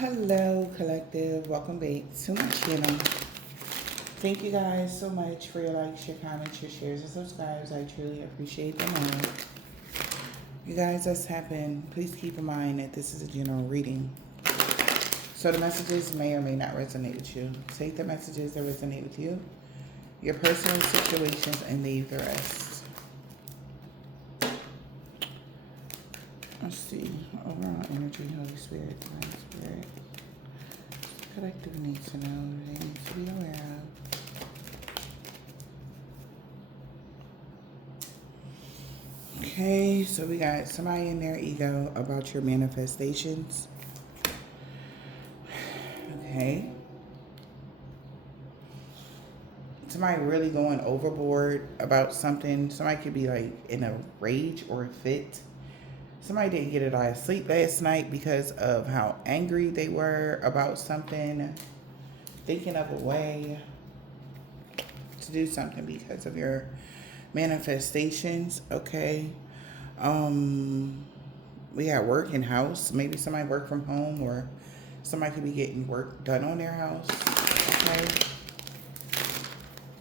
Hello, collective. Welcome back to my channel. Thank you guys so much for your likes, your comments, your shares, and subscribes. I truly appreciate them all. You guys, that's happened. Please keep in mind that this is a general reading. So the messages may or may not resonate with you. Take the messages that resonate with you, your personal situations, and leave the rest. Let's see. Overall energy, Holy Spirit, Divine Spirit. Collective needs to know, they need to be aware of. Okay, so we got somebody in their ego about your manifestations. Okay. Somebody really going overboard about something. Somebody could be like in a rage or a fit. Somebody didn't get a lot of sleep last night because of how angry they were about something. Thinking of a way to do something because of your manifestations. Okay. We got work in house. Maybe somebody work from home, or somebody could be getting work done on their house. Okay.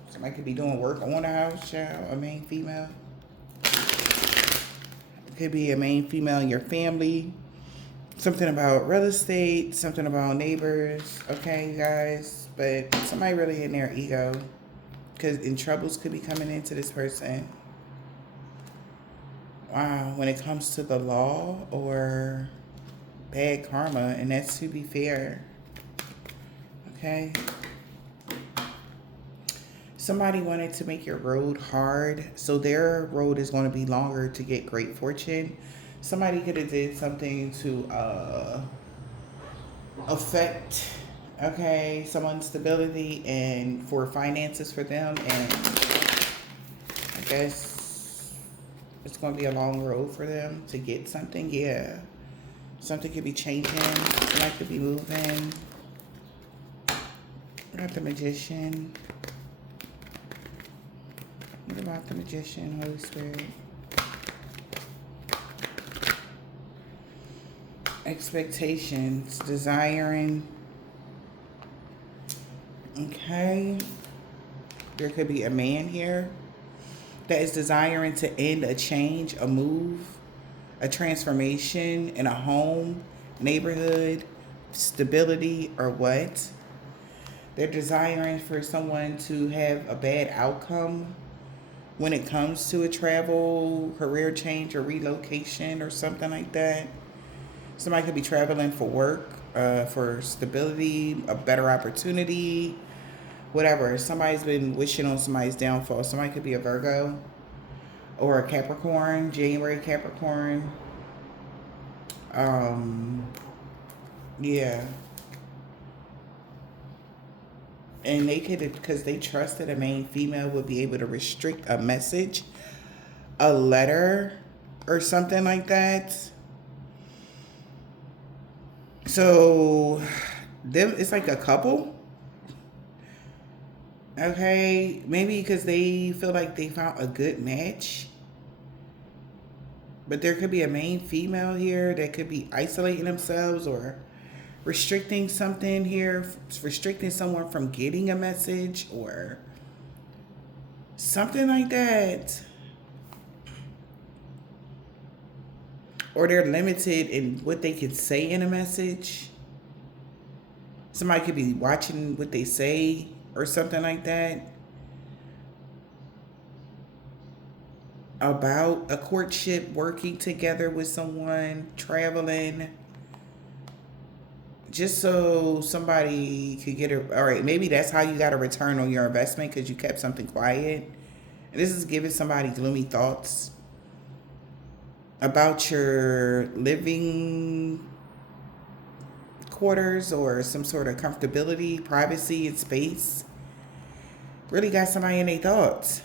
Somebody could be doing work on the house, child, a main female. Could be a main female in your family. Something about real estate, something about neighbors, okay, you guys? But somebody really in their ego, because troubles could be coming into this person. Wow, when it comes to the law or bad karma, and that's to be fair, okay? Somebody wanted to make your road hard, so their road is going to be longer to get great fortune. Somebody could have did something to affect, okay, someone's stability and for finances for them, and I guess it's going to be a long road for them to get something. Yeah, something could be changing. Somebody could be moving. We got the Magician. What about the Magician, Holy Spirit? Expectations, desiring. Okay. There could be a man here that is desiring to end a change, a move, a transformation in a home, neighborhood, stability, or what. They're desiring for someone to have a bad outcome when it comes to a travel, career change, or relocation, or something like that. Somebody could be traveling for work, for stability, a better opportunity, whatever. Somebody's been wishing on somebody's downfall. Somebody could be a Virgo or a Capricorn, January Capricorn. Yeah. And they could, because they trusted a main female would be able to restrict a message, a letter, or something like that. So, them, it's like a couple. Okay, maybe because they feel like they found a good match. But there could be a main female here that could be isolating themselves or restricting something here, restricting someone from getting a message or something like that. Or they're limited in what they can say in a message. Somebody could be watching what they say or something like that. About a courtship, working together with someone, traveling. Just so somebody could get all right, maybe that's how you got a return on your investment because you kept something quiet. And this is giving somebody gloomy thoughts about your living quarters or some sort of comfortability, privacy, and space. Really got somebody in their thoughts.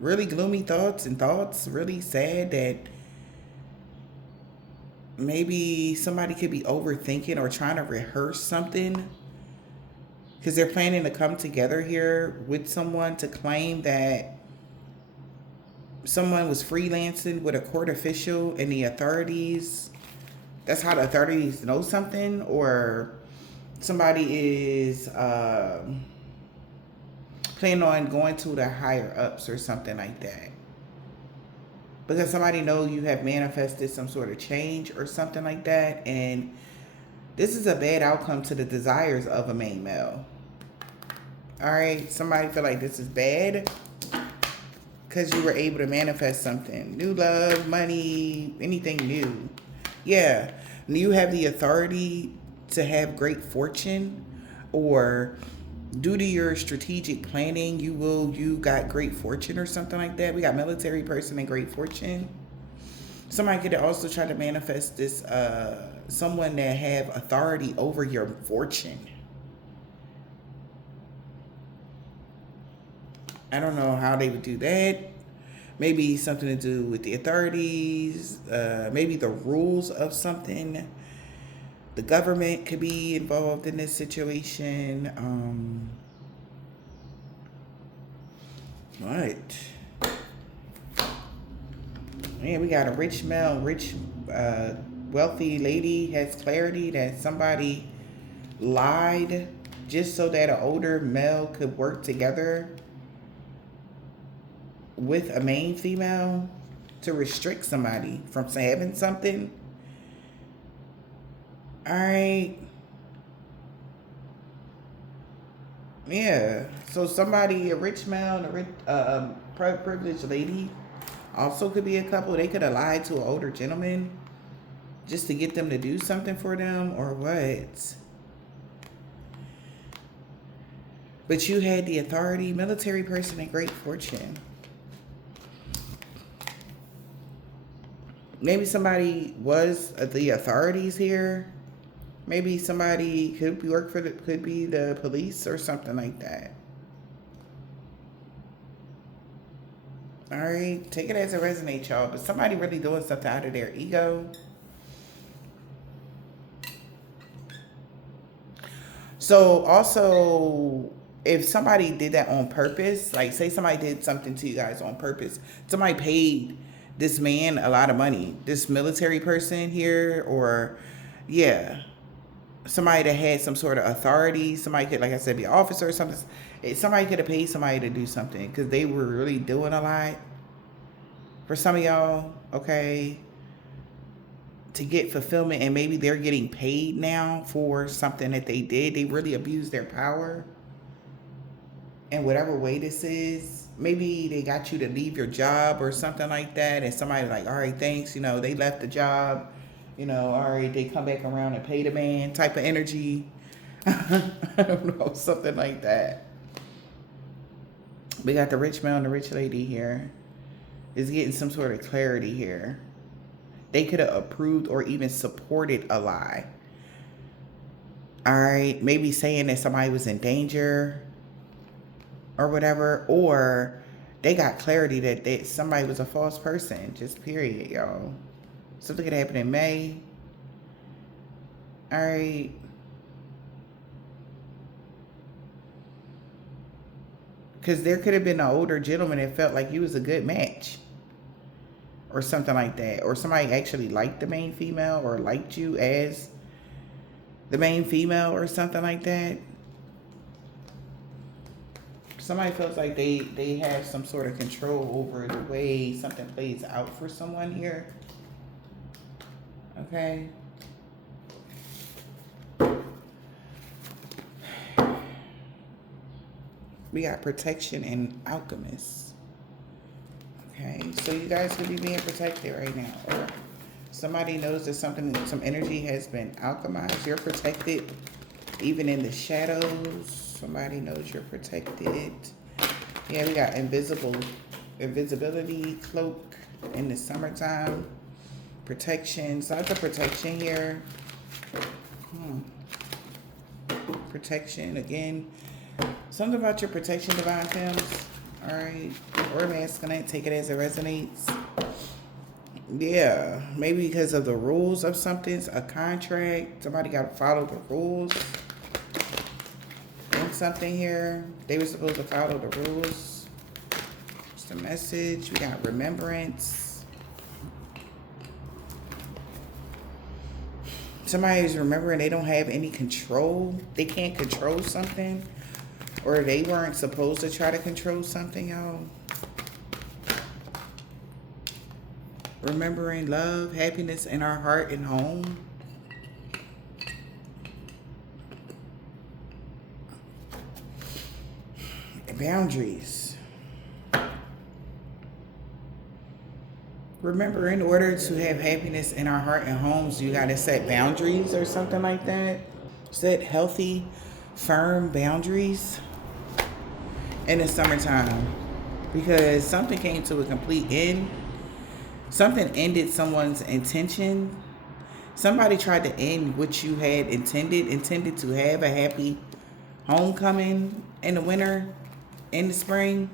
Really gloomy thoughts and thoughts, really sad that maybe somebody could be overthinking or trying to rehearse something because they're planning to come together here with someone to claim that someone was freelancing with a court official and the authorities That's how the authorities know something, or somebody is planning on going to the higher ups or something like that. Because somebody know you have manifested some sort of change or something like that, and this is a bad outcome to the desires of a main male. All right, somebody feel like this is bad because you were able to manifest something. New love, money, anything new. Yeah, you have the authority to have great fortune, or due to your strategic planning, you got great fortune or something like that. We got military person and great fortune. Somebody could also try to manifest this someone that have authority over your fortune. I don't know how they would do that. Maybe something to do with the authorities, maybe the rules of something. The government could be involved in this situation. What? Man, we got a rich male, wealthy lady has clarity that somebody lied just so that an older male could work together with a main female to restrict somebody from having something. All right. Yeah. So somebody, a rich male and a rich, privileged lady, also could be a couple. They could have lied to an older gentleman just to get them to do something for them, or what? But you had the authority, military person, and great fortune. Maybe somebody was the authorities here. Maybe somebody could be the police or something like that. All right, take it as it resonates, y'all. But somebody really doing something out of their ego. So also, if somebody did that on purpose, like say somebody did something to you guys on purpose, somebody paid this man a lot of money, this military person here, or yeah, somebody that had some sort of authority, somebody could, like I said, be an officer or something. Somebody could have paid somebody to do something because they were really doing a lot for some of y'all, okay, to get fulfillment, and maybe they're getting paid now for something that they did. They really abused their power in whatever way this is. Maybe they got you to leave your job or something like that, and somebody like, all right, thanks, they left the job, all right, they come back around and pay the man type of energy. I don't know, something like that. We got the rich man and the rich lady here. Is getting some sort of clarity here. They could have approved or even supported a lie. All right, maybe saying that somebody was in danger or whatever, or they got clarity that somebody was a false person, just period, y'all. Something could happen in May. All right. Because there could have been an older gentleman that felt like he was a good match or something like that. Or somebody actually liked the main female or liked you as the main female or something like that. Somebody feels like they have some sort of control over the way something plays out for someone here. Okay. We got protection and alchemist. Okay, so you guys could be being protected right now. Or somebody knows that some energy has been alchemized. You're protected even in the shadows. Somebody knows you're protected. Yeah, we got invisibility cloak in the summertime. Protection. So that's a protection here. Protection again. Something about your protection, divine femmes. All right, or masculine. Take it as it resonates. Yeah, maybe because of the rules of something, a contract. Somebody got to follow the rules. Something here. They were supposed to follow the rules. Just a message. We got remembrance. Somebody is remembering they don't have any control. They can't control something. Or they weren't supposed to try to control something, y'all. Remembering love, happiness in our heart and home. Boundaries. Remember, in order to have happiness in our heart and homes, you got to set boundaries or something like that. Set healthy, firm boundaries in the summertime. Because something came to a complete end. Something ended someone's intention. Somebody tried to end what you had intended to have a happy homecoming in the winter, in the spring.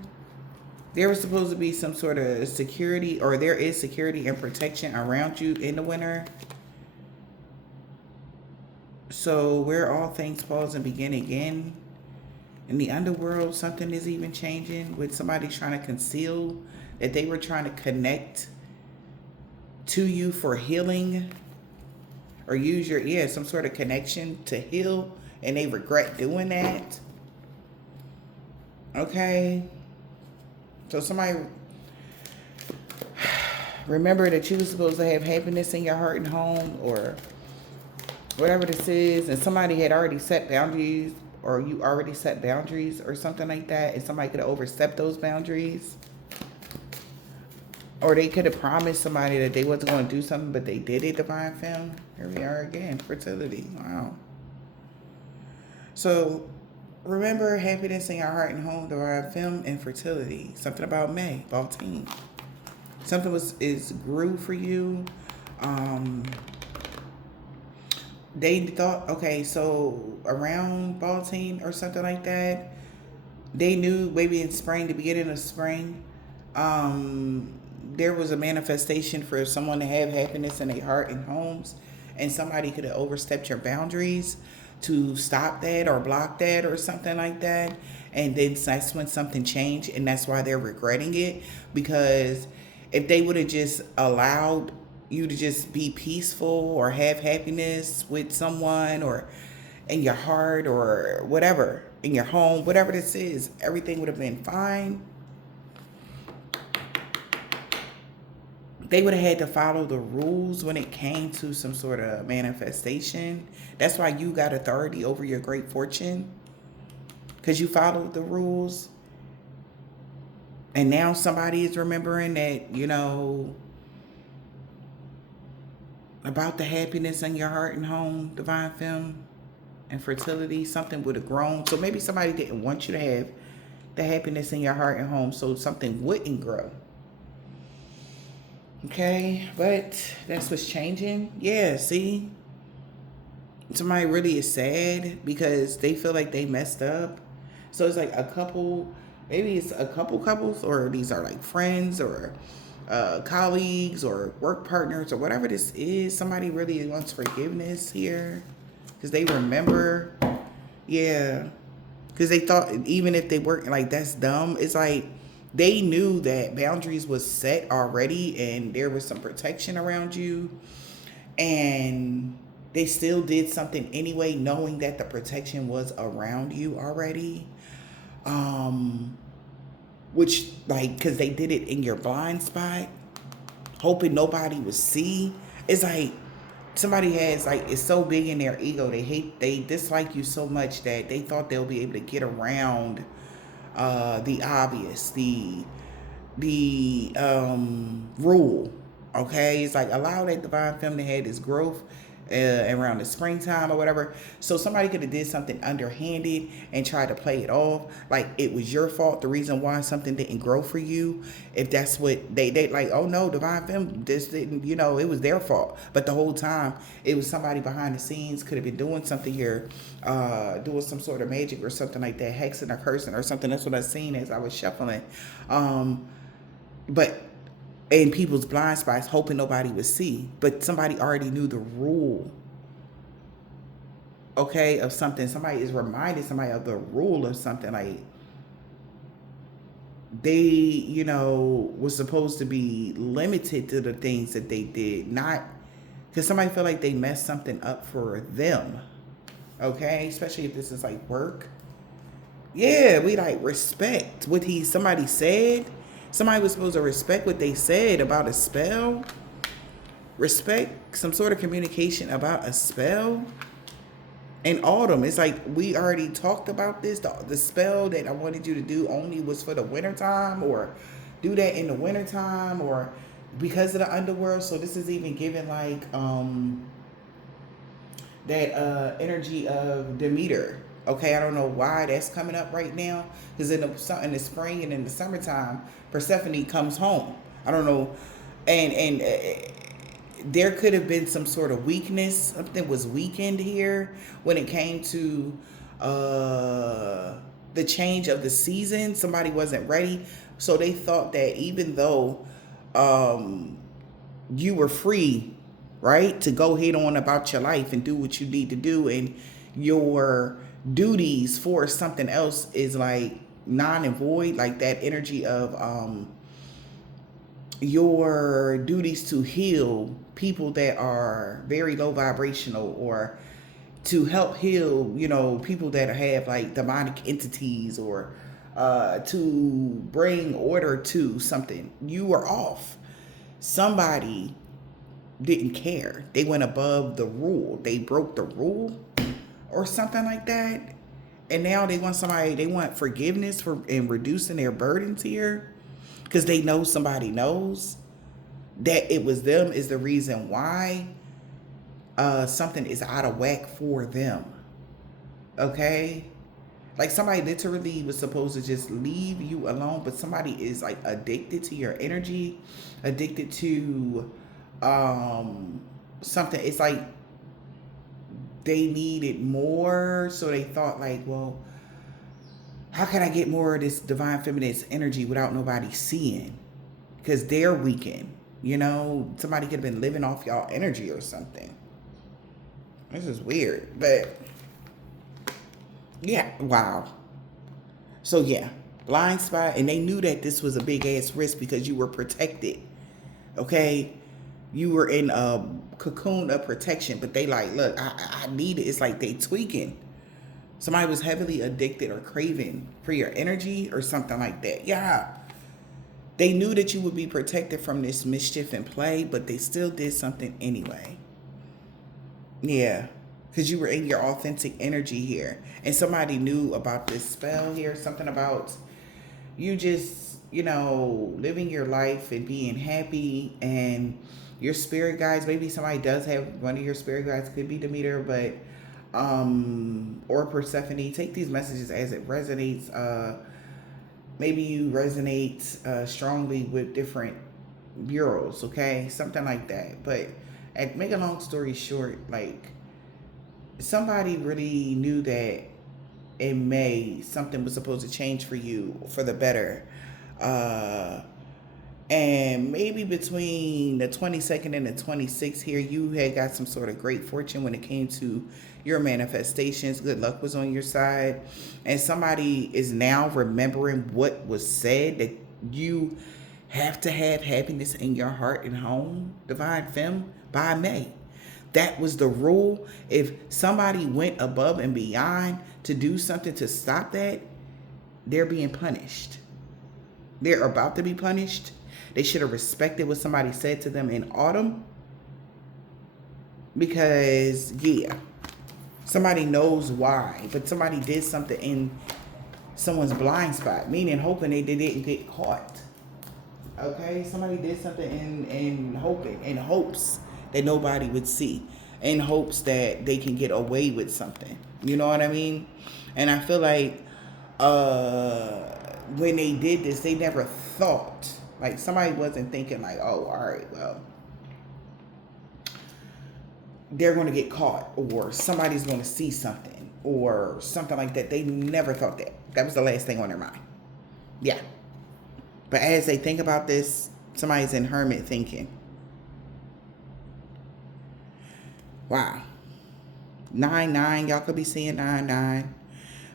There was supposed to be some sort of security, or there is security and protection around you in the winter. So where all things pause and begin again. In the underworld, something is even changing with somebody trying to conceal that they were trying to connect to you for healing, or use your, some sort of connection to heal, and they regret doing that. Okay. So somebody remember that you were supposed to have happiness in your heart and home, or whatever this is, and somebody had already set boundaries, or you already set boundaries or something like that, and somebody could have overstepped those boundaries. Or they could have promised somebody that they wasn't going to do something, but they did it, Divine Femme. Here we are again, fertility. Wow. So remember happiness in your heart and home, Divine Femme, and fertility. Something about May, Baltine. Something is grew for you. They thought, okay, so around Baltine or something like that, they knew maybe in spring, the beginning of spring, there was a manifestation for someone to have happiness in their heart and homes, and somebody could have overstepped your boundaries to stop that or block that or something like that. And then that's when something changed, and that's why they're regretting it. Because if they would have just allowed you to just be peaceful or have happiness with someone, or in your heart, or whatever, in your home, whatever this is, everything would have been fine. They would have had to follow the rules when it came to some sort of manifestation. That's why you got authority over your great fortune, because you followed the rules. And now somebody is remembering that, about the happiness in your heart and home, Divine Femme, and fertility. Something would have grown. So maybe somebody didn't want you to have the happiness in your heart and home, so something wouldn't grow. Okay, but that's what's changing. Yeah, see? Somebody really is sad because they feel like they messed up. So it's like a couple, maybe it's a couple couples, or these are like friends, or colleagues, or work partners, or whatever this is. Somebody really wants forgiveness here because they remember. Yeah, because they thought even if they weren't, like, that's dumb. It's like they knew that boundaries was set already and there was some protection around you, and they still did something anyway, knowing that the protection was around you already. Which, like, because they did it in your blind spot, hoping nobody would see. It's like somebody has, like, it's so big in their ego, they dislike you so much that they thought they'll be able to get around the obvious, the rule. Okay, it's like allow that Divine Feminine had this growth around the springtime or whatever. So somebody could have did something underhanded and tried to play it off like it was your fault, the reason why something didn't grow for you. If that's what they like, oh no, Divine Femme, this didn't, it was their fault. But the whole time it was somebody behind the scenes, could have been doing something here, doing some sort of magic or something like that, hexing or cursing or something. That's what I seen as I was shuffling. But in people's blind spots, hoping nobody would see. But somebody already knew the rule, okay, of something. Somebody is reminding somebody of the rule of something. Like, they, was supposed to be limited to the things that they did, not Because somebody feel like they messed something up for them. Okay? Especially if this is like work. Yeah, we like respect what somebody said. Somebody was supposed to respect what they said about a spell. Respect some sort of communication about a spell. In autumn, it's like we already talked about this. The spell that I wanted you to do only was for the wintertime, or do that in the wintertime, or because of the underworld. So this is even giving like that energy of Demeter. Okay, I don't know why that's coming up right now, because in the spring and in the summertime, Persephone comes home. I don't know, and there could have been some sort of weakness. Something was weakened here when it came to the change of the season. Somebody wasn't ready, so they thought that even though you were free, right, to go head on about your life and do what you need to do, and your duties for something else is like non and void, like that energy of your duties to heal people that are very low vibrational, or to help heal, people that have like demonic entities, or to bring order to something. You were off. Somebody didn't care. They went above the rule. They broke the rule or something like that. And now they want forgiveness for and reducing their burdens here, because they know somebody knows that it was them is the reason why something is out of whack for them. Okay? Like somebody literally was supposed to just leave you alone, but somebody is like addicted to your energy, addicted to something. It's like they needed more, so they thought like, well, how can I get more of this divine feminine's energy without nobody seeing? Because they're weakened. Somebody could have been living off y'all energy or something. This is weird, but yeah, wow. So yeah, blind spot, and they knew that this was a big ass risk because you were protected. Okay, you were in a cocoon of protection, but they like, look, I need it. It's like they tweaking. Somebody was heavily addicted or craving for your energy or something like that. Yeah. They knew that you would be protected from this mischief and play, but they still did something anyway. Yeah. Because you were in your authentic energy here. And somebody knew about this spell here. Something about you just, living your life and being happy, and your spirit guides. Maybe somebody does have one of your spirit guides, could be Demeter, but or Persephone. Take these messages as it resonates. Maybe you resonate strongly with different bureaus, okay? Something like that. But make a long story short, like somebody really knew that in May something was supposed to change for you for the better. And maybe between the 22nd and the 26th here, you had got some sort of great fortune when it came to your manifestations. Good luck was on your side. And somebody is now remembering what was said, that you have to have happiness in your heart and home, Divine Femme, by May. That was the rule. If somebody went above and beyond to do something to stop that, they're being punished. They're about to be punished. They should have respected what somebody said to them in autumn. Because, yeah, somebody knows why. But somebody did something in someone's blind spot, meaning hoping they didn't get caught. Okay? Somebody did something in hopes that nobody would see. In hopes that they can get away with something. You know what I mean? And I feel like when they did this, they never thought. Like, somebody wasn't thinking like, oh, all right, well, they're going to get caught, or somebody's going to see something, or something like that. They never thought that. That was the last thing on their mind. Yeah. But as they think about this, somebody's in hermit thinking. Wow. 9-9, y'all could be seeing 9-9.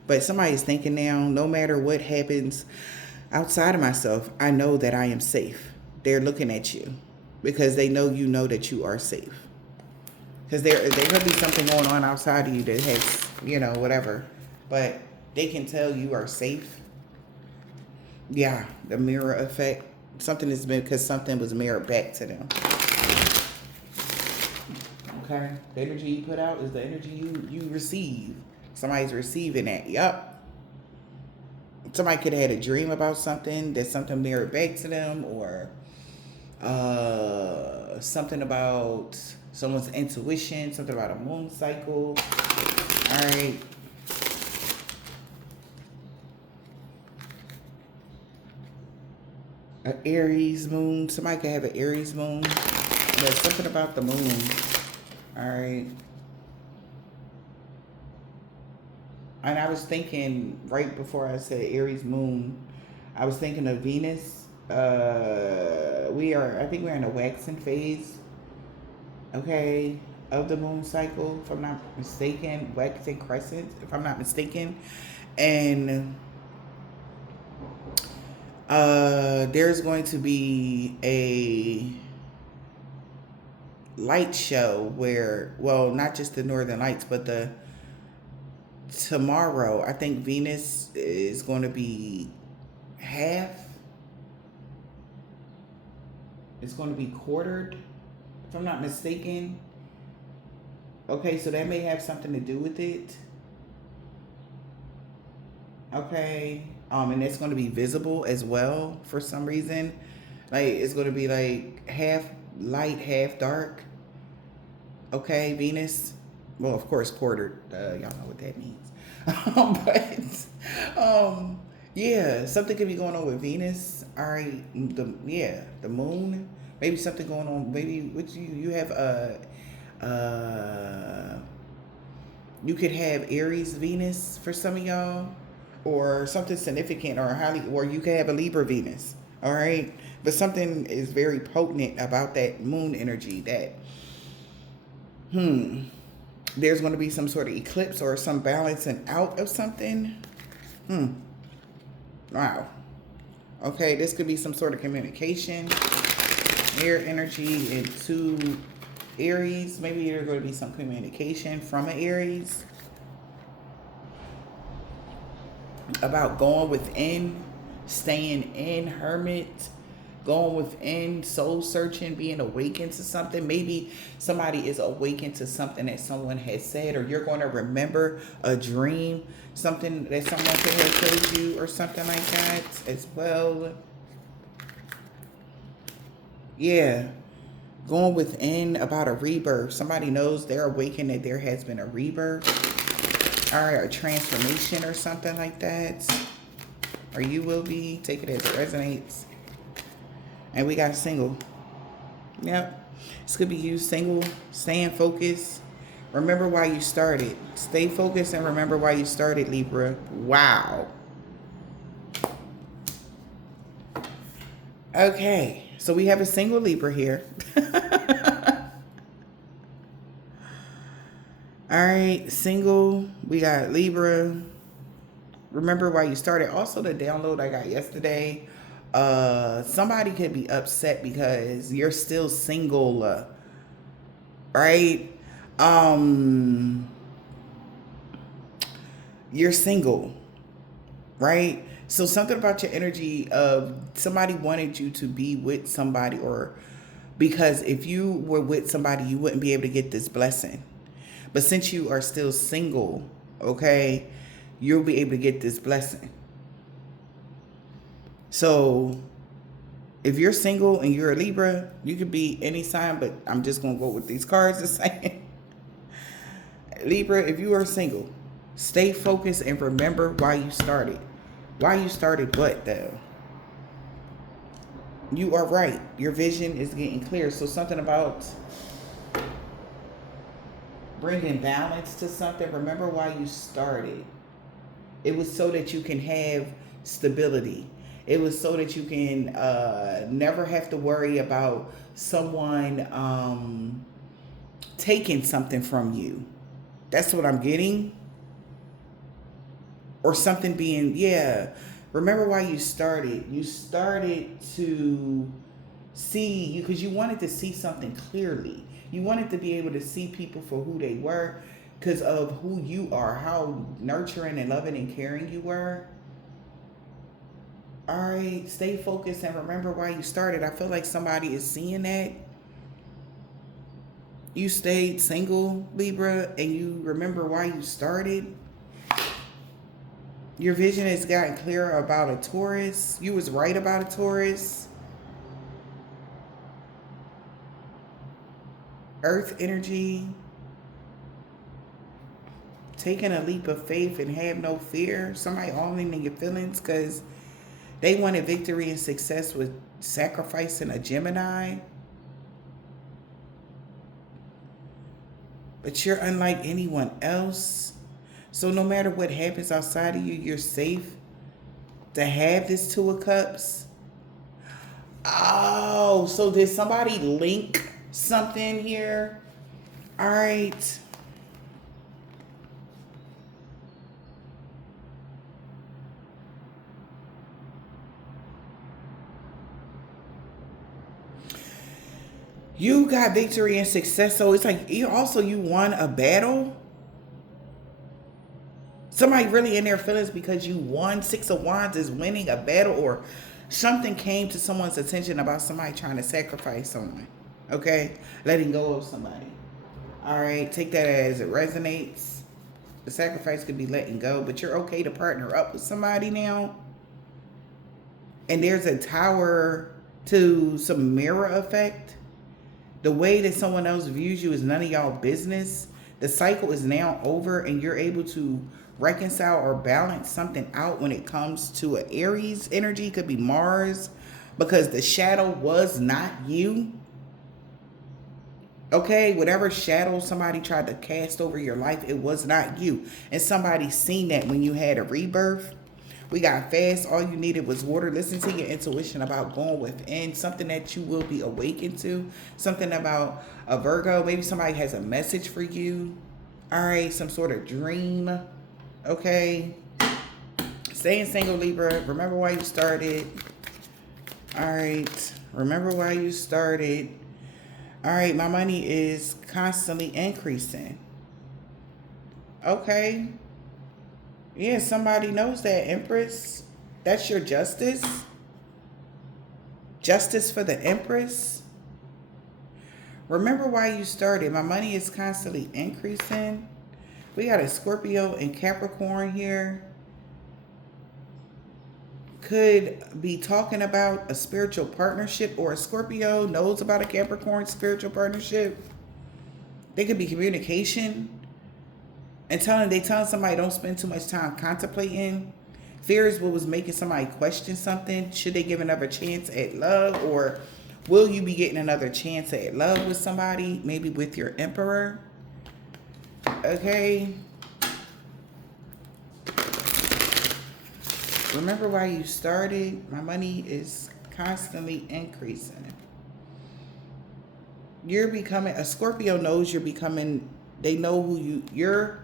But somebody's thinking now, no matter what happens outside of myself, I know that I am safe. They're looking at you because they know you know that you are safe. Because there could be something going on outside of you that has, you know, whatever. But they can tell you are safe. Yeah, the mirror effect. Something has been, because something was mirrored back to them. Okay? The energy you put out is the energy you receive. Somebody's receiving that. Yup. Somebody could have had a dream about something, that something mirrored back to them, or something about someone's intuition, something about a moon cycle. All right. An Aries moon. Somebody could have an Aries moon. There's something about the moon. All right. And I was thinking right before I said Aries moon, I was thinking of Venus. I think we're in a waxing phase, okay, of the moon cycle, if I'm not mistaken, waxing crescent, if I'm not mistaken. And there's going to be a light show where, well, not just the Northern Lights, but tomorrow, I think Venus is going to be half. It's going to be quartered, if I'm not mistaken. Okay, so that may have something to do with it. Okay, and it's going to be visible as well for some reason. Like, it's going to be like half light, half dark. Okay, Venus. Well, of course, quartered. Y'all know what that means. Yeah, something could be going on with Venus. All right, the moon. Maybe something going on. Maybe with you have you could have Aries Venus for some of y'all, or something significant, or you could have a Libra Venus. All right, but something is very potent about that moon energy. That there's going to be some sort of eclipse or some balancing out of something. Wow. Okay, this could be some sort of communication. Air energy into Aries. Maybe there's going to be some communication from an Aries about going within, staying in, hermit, going within, soul searching, being awakened to something. Maybe somebody is awakened to something that someone has said, or you're going to remember a dream, something that someone could have told you, or something like that as well. Yeah. Going within about a rebirth. Somebody knows they're awakened that there has been a rebirth. All right, a transformation or something like that. Or you will be. Take it as it resonates. And we got a single. Yep. This could be you single, staying focused. Remember why you started. Stay focused and remember why you started, Libra. Wow. Okay. So we have a single Libra here. All right. Single. We got Libra. Remember why you started. Also, the download I got yesterday. Somebody could be upset because you're still single, right? You're single, right? So something about your energy of somebody wanted you to be with somebody, or because if you were with somebody, you wouldn't be able to get this blessing. But since you are still single, okay, you'll be able to get this blessing. So if you're single and you're a Libra, you could be any sign, but I'm just going to go with these cards and say, Libra, if you are single, stay focused and remember why you started. Why you started what, though? You are right. Your vision is getting clear. So something about bringing balance to something. Remember why you started. It was so that you can have stability. It was so that you can never have to worry about someone taking something from you. That's what I'm getting. Or something being, remember why you started. You started to see, because you wanted to see something clearly. You wanted to be able to see people for who they were because of who you are, how nurturing and loving and caring you were. All right, stay focused and remember why you started. I feel like somebody is seeing that. You stayed single, Libra, and you remember why you started. Your vision has gotten clearer about a Taurus. You was right about a Taurus. Earth energy. Taking a leap of faith and have no fear. Somebody owning in your feelings because they wanted victory and success with sacrificing a Gemini. But you're unlike anyone else. So no matter what happens outside of you, you're safe to have this Two of Cups. Oh, so did somebody link something here? All right. You got victory and success. So it's like you won a battle. Somebody really in their feelings because you won. Six of Wands is winning a battle, or something came to someone's attention about somebody trying to sacrifice someone. Okay? Letting go of somebody. All right? Take that as it resonates. The sacrifice could be letting go, but you're okay to partner up with somebody now. And there's a tower to some mirror effect. The way that someone else views you is none of y'all business. The cycle is now over and you're able to reconcile or balance something out when it comes to an Aries energy. Could be Mars, because the shadow was not you. Okay, whatever shadow somebody tried to cast over your life, it was not you. And somebody seen that when you had a rebirth. We got fast. All you needed was water. Listen to your intuition about going within. Something that you will be awakened to. Something about a Virgo. Maybe somebody has a message for you. All right, some sort of dream. Okay. Staying single, Libra. Remember why you started. All right. Remember why you started. All right, my money is constantly increasing. Okay. Yeah, somebody knows that, Empress. That's your justice. Justice for the Empress. Remember why you started. My money is constantly increasing. We got a Scorpio and Capricorn here. Could be talking about a spiritual partnership, or a Scorpio knows about a Capricorn spiritual partnership. They could be communication. And they telling somebody don't spend too much time contemplating. Fear is what was making somebody question something. Should they give another chance at love? Or will you be getting another chance at love with somebody? Maybe with your Emperor. Okay. Remember why you started. My money is constantly increasing. You're becoming, a Scorpio knows you're becoming, they know who you're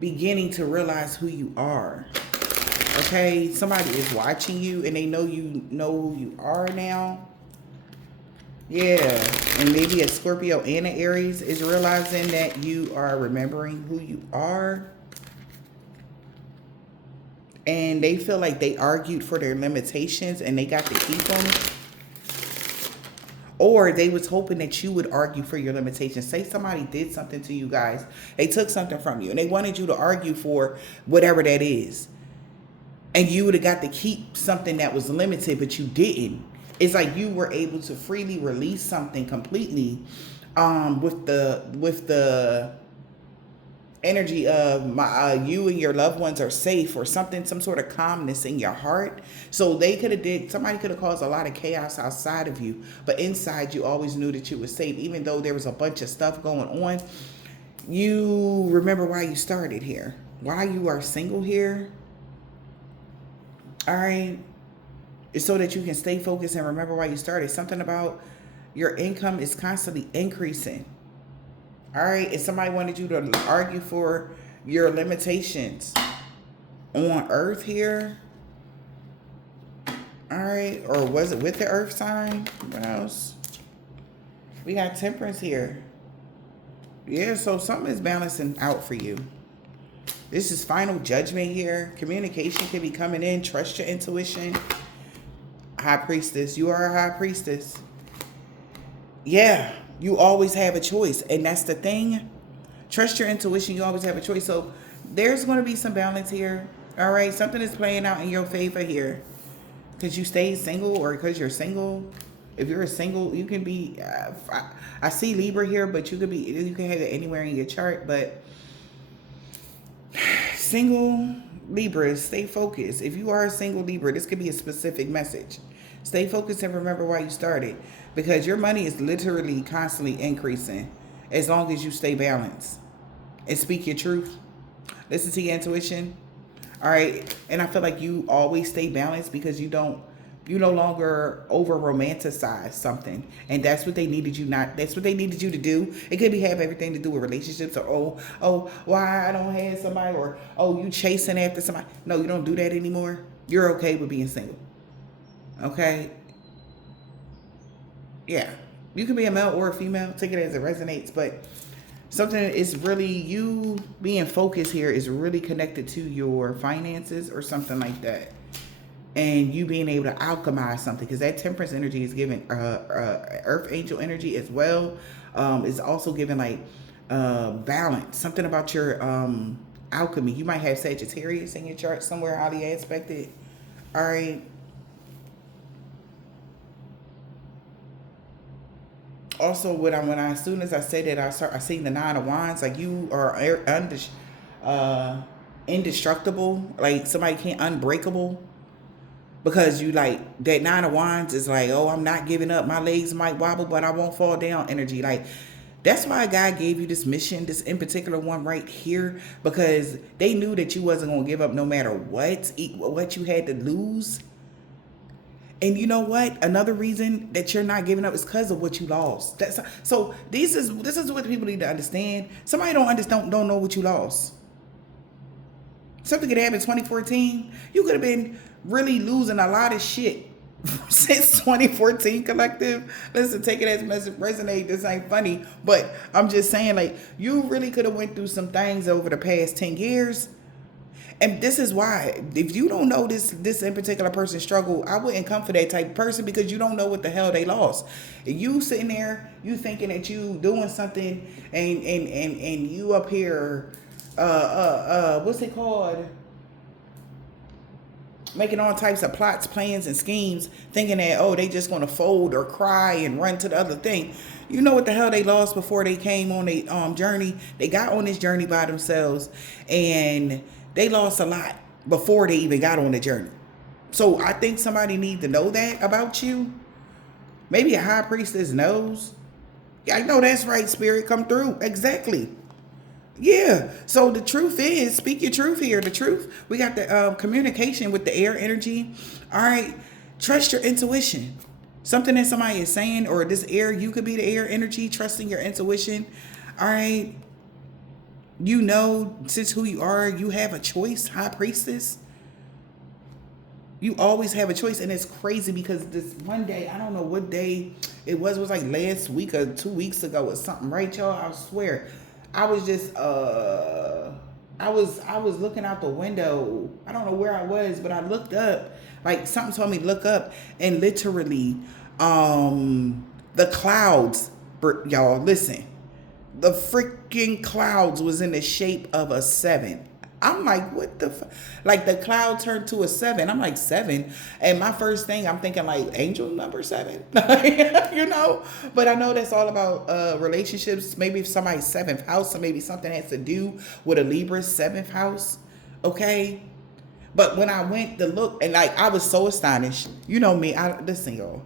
beginning to realize who you are. Okay, somebody is watching you and they know you know who you are now. Yeah, and maybe a Scorpio and an Aries is realizing that you are remembering who you are. And they feel like they argued for their limitations and they got to keep them. Or they was hoping that you would argue for your limitations. Say somebody did something to you guys. They took something from you and they wanted you to argue for whatever that is. And you would have got to keep something that was limited, but you didn't. It's like you were able to freely release something completely with the energy of you and your loved ones are safe, or something, some sort of calmness in your heart. So somebody could have caused a lot of chaos outside of you, but inside you always knew that you were safe. Even though there was a bunch of stuff going on, you remember why you started here, why you are single here. All right. It's so that you can stay focused and remember why you started. Something about your income is constantly increasing. All right, if somebody wanted you to argue for your limitations on Earth here. All right, or was it with the Earth sign? What else? We got Temperance here. Yeah, so something is balancing out for you. This is final judgment here. Communication can be coming in. Trust your intuition. High Priestess. You are a High Priestess. Yeah, you always have a choice. And that's the thing. Trust your intuition. You always have a choice. So there's going to be some balance here. All right. Something is playing out in your favor here. Because you stay single or because you're single. If you're a single, you can be, I see Libra here, but you can have it anywhere in your chart. But single Libras, stay focused. If you are a single Libra, this could be a specific message. Stay focused and remember why you started. Because your money is literally constantly increasing as long as you stay balanced and speak your truth. Listen to your intuition. All right. And I feel like you always stay balanced because you no longer over romanticize something. And that's what they needed you to do. It could have everything to do with relationships or, why I don't have somebody, or, you chasing after somebody. No, you don't do that anymore. You're okay with being single. Okay. Yeah. You can be a male or a female. Take it as it resonates. But something is really, you being focused here is really connected to your finances or something like that. And you being able to alchemize something, because that Temperance energy is giving Earth Angel energy as well. It's also giving like balance, something about your alchemy. You might have Sagittarius in your chart somewhere, highly aspected. All right. Also, as soon as I said that, I seen the Nine of Wands. Like, you are indestructible. Like, somebody can't unbreakable. Because you like, that Nine of Wands is like, I'm not giving up. My legs might wobble, but I won't fall down energy. Like, that's why God gave you this mission, this in particular one right here, because they knew that you wasn't going to give up no matter what you had to lose. And you know what? Another reason that you're not giving up is because of what you lost. This is what people need to understand. Somebody don't know what you lost. Something could happen in 2014. You could have been really losing a lot of shit since 2014, collective. Listen, take it as message, resonate. This ain't funny, but I'm just saying, like, you really could have went through some things over the past 10 years. And this is why, if you don't know this in particular person's struggle, I wouldn't come for that type of person, because you don't know what the hell they lost. You sitting there, you thinking that you doing something, and you up here, what's it called? Making all types of plots, plans, and schemes, thinking that, they just gonna fold or cry and run to the other thing. You know what the hell they lost before they came on a journey. They got on this journey by themselves, and they lost a lot before they even got on the journey. So I think somebody needs to know that about you. Maybe a High Priestess knows. Yeah, I know that's right, Spirit. Come through. Exactly. Yeah. So the truth is, speak your truth here. The truth. We got the communication with the air energy. All right. Trust your intuition. Something that somebody is saying, or this air, you could be the air energy, trusting your intuition. All right. You know, since who you are, you have a choice, High Priestess. You always have a choice. And it's crazy because this one day, I don't know what day it was like last week or 2 weeks ago or something, right, y'all? I swear. I was just, I was looking out the window. I don't know where I was, but I looked up. Like, something told me look up, and literally, the clouds, y'all, listen. The freaking clouds was in the shape of a 7. I'm like, what the like, the cloud turned to a 7. I'm like, 7. And my first thing, I'm thinking like angel number 7, you know, but I know that's all about relationships. Maybe if somebody's 7th house, or maybe something has to do with a Libra's 7th house. Okay. But when I went to look, and like, I was so astonished, you know me, listen, y'all,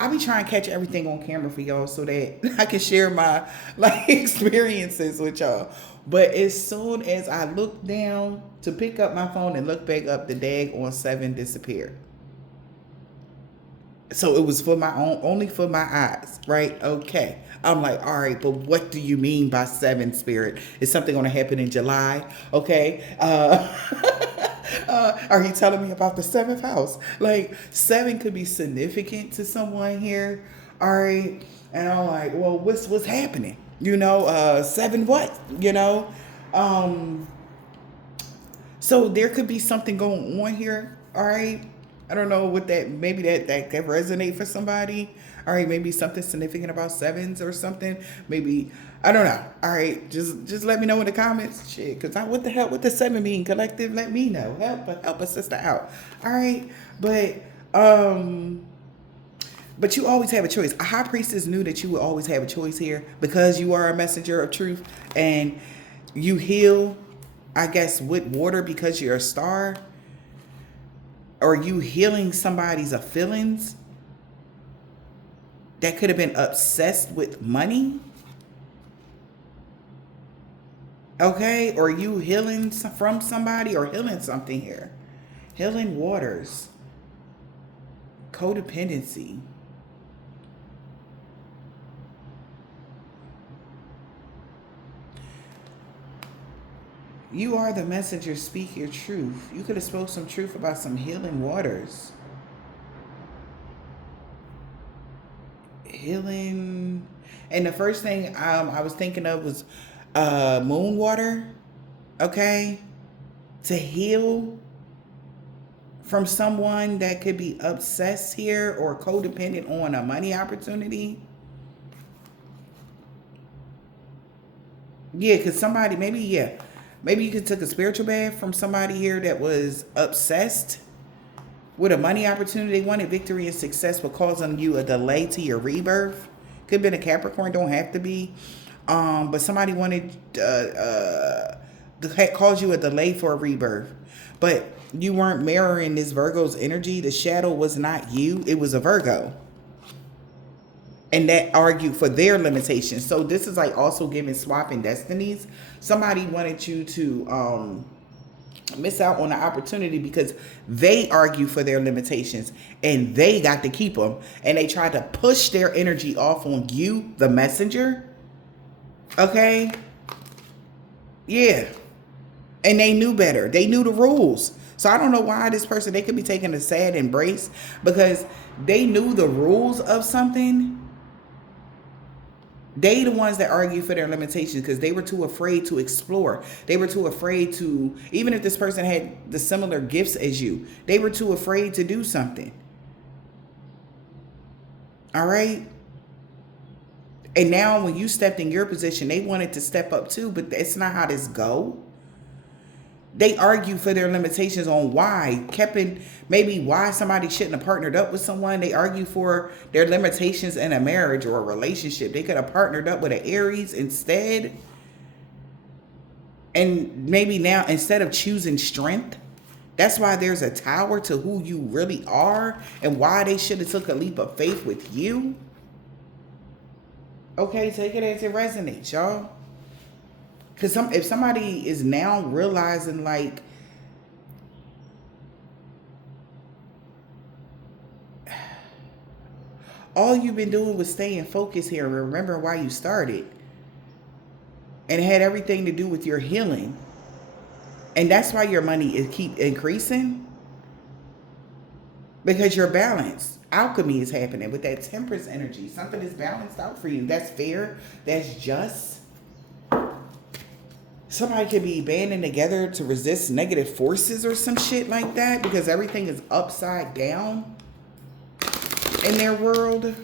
I be trying to catch everything on camera for y'all so that I can share my like experiences with y'all. But as soon as I looked down to pick up my phone and look back up, the daggone 7 disappeared. So it was for my own, only for my eyes, right? Okay. I'm like, all right, but what do you mean by 7, Spirit? Is something going to happen in July? Okay. Are you telling me about the 7th house? Like, 7 could be significant to someone here. All right. And I'm like, well, what's happening? 7 what? Um, so there could be something going on here. All right. I don't know what that, maybe that resonate for somebody. All right, maybe something significant about sevens or something. Maybe, I don't know. All right, just let me know in the comments. Shit, because what the hell, what the seven mean? Collective, let me know. Help a sister out. All right, um, but you always have a choice. A high priestess knew that you would always have a choice here because you are a messenger of truth and you heal, I guess, with water because you're a star. Or you healing somebody's feelings that could have been obsessed with money. Okay? Or you healing from somebody or healing something here. Healing waters. Codependency. You are the messenger, speak your truth. You could have spoke some truth about some healing waters. Healing. And the first thing I was thinking of was moon water. Okay? To heal from someone that could be obsessed here or codependent on a money opportunity. Yeah, because somebody, maybe you could take a spiritual bath from somebody here that was obsessed with a money opportunity. They wanted victory and success, but causing you a delay to your rebirth. Could have been a Capricorn, don't have to be. But somebody wanted cause you a delay for a rebirth. But you weren't mirroring this Virgo's energy. The shadow was not you, it was a Virgo. And that argued for their limitations. So this is like also giving swapping destinies. Somebody wanted you to miss out on the opportunity because they argue for their limitations and they got to keep them. And they tried to push their energy off on you, the messenger. Okay? Yeah. And they knew better. They knew the rules. So I don't know why this person, they could be taking a sad embrace because they knew the rules of something. They the ones that argue for their limitations because they were too afraid to explore. They were too afraid to, even if this person had the similar gifts as you, they were too afraid to do something. All right? And now when you stepped in your position, they wanted to step up too, but that's not how this go. They argue for their limitations on why, maybe why somebody shouldn't have partnered up with someone. They argue for their limitations in a marriage or a relationship. They could have partnered up with an Aries instead. And maybe now, instead of choosing strength, that's why there's a tower to who you really are and why they should have took a leap of faith with you. Okay, take it as it resonates, y'all. Because if somebody is now realizing, like, all you've been doing was staying focused here and remember why you started. And it had everything to do with your healing. And that's why your money is keep increasing. Because you're balanced. Alchemy is happening with that Empress energy. Something is balanced out for you. That's fair. That's just. Somebody could be banding together to resist negative forces or some shit like that because everything is upside down in their world.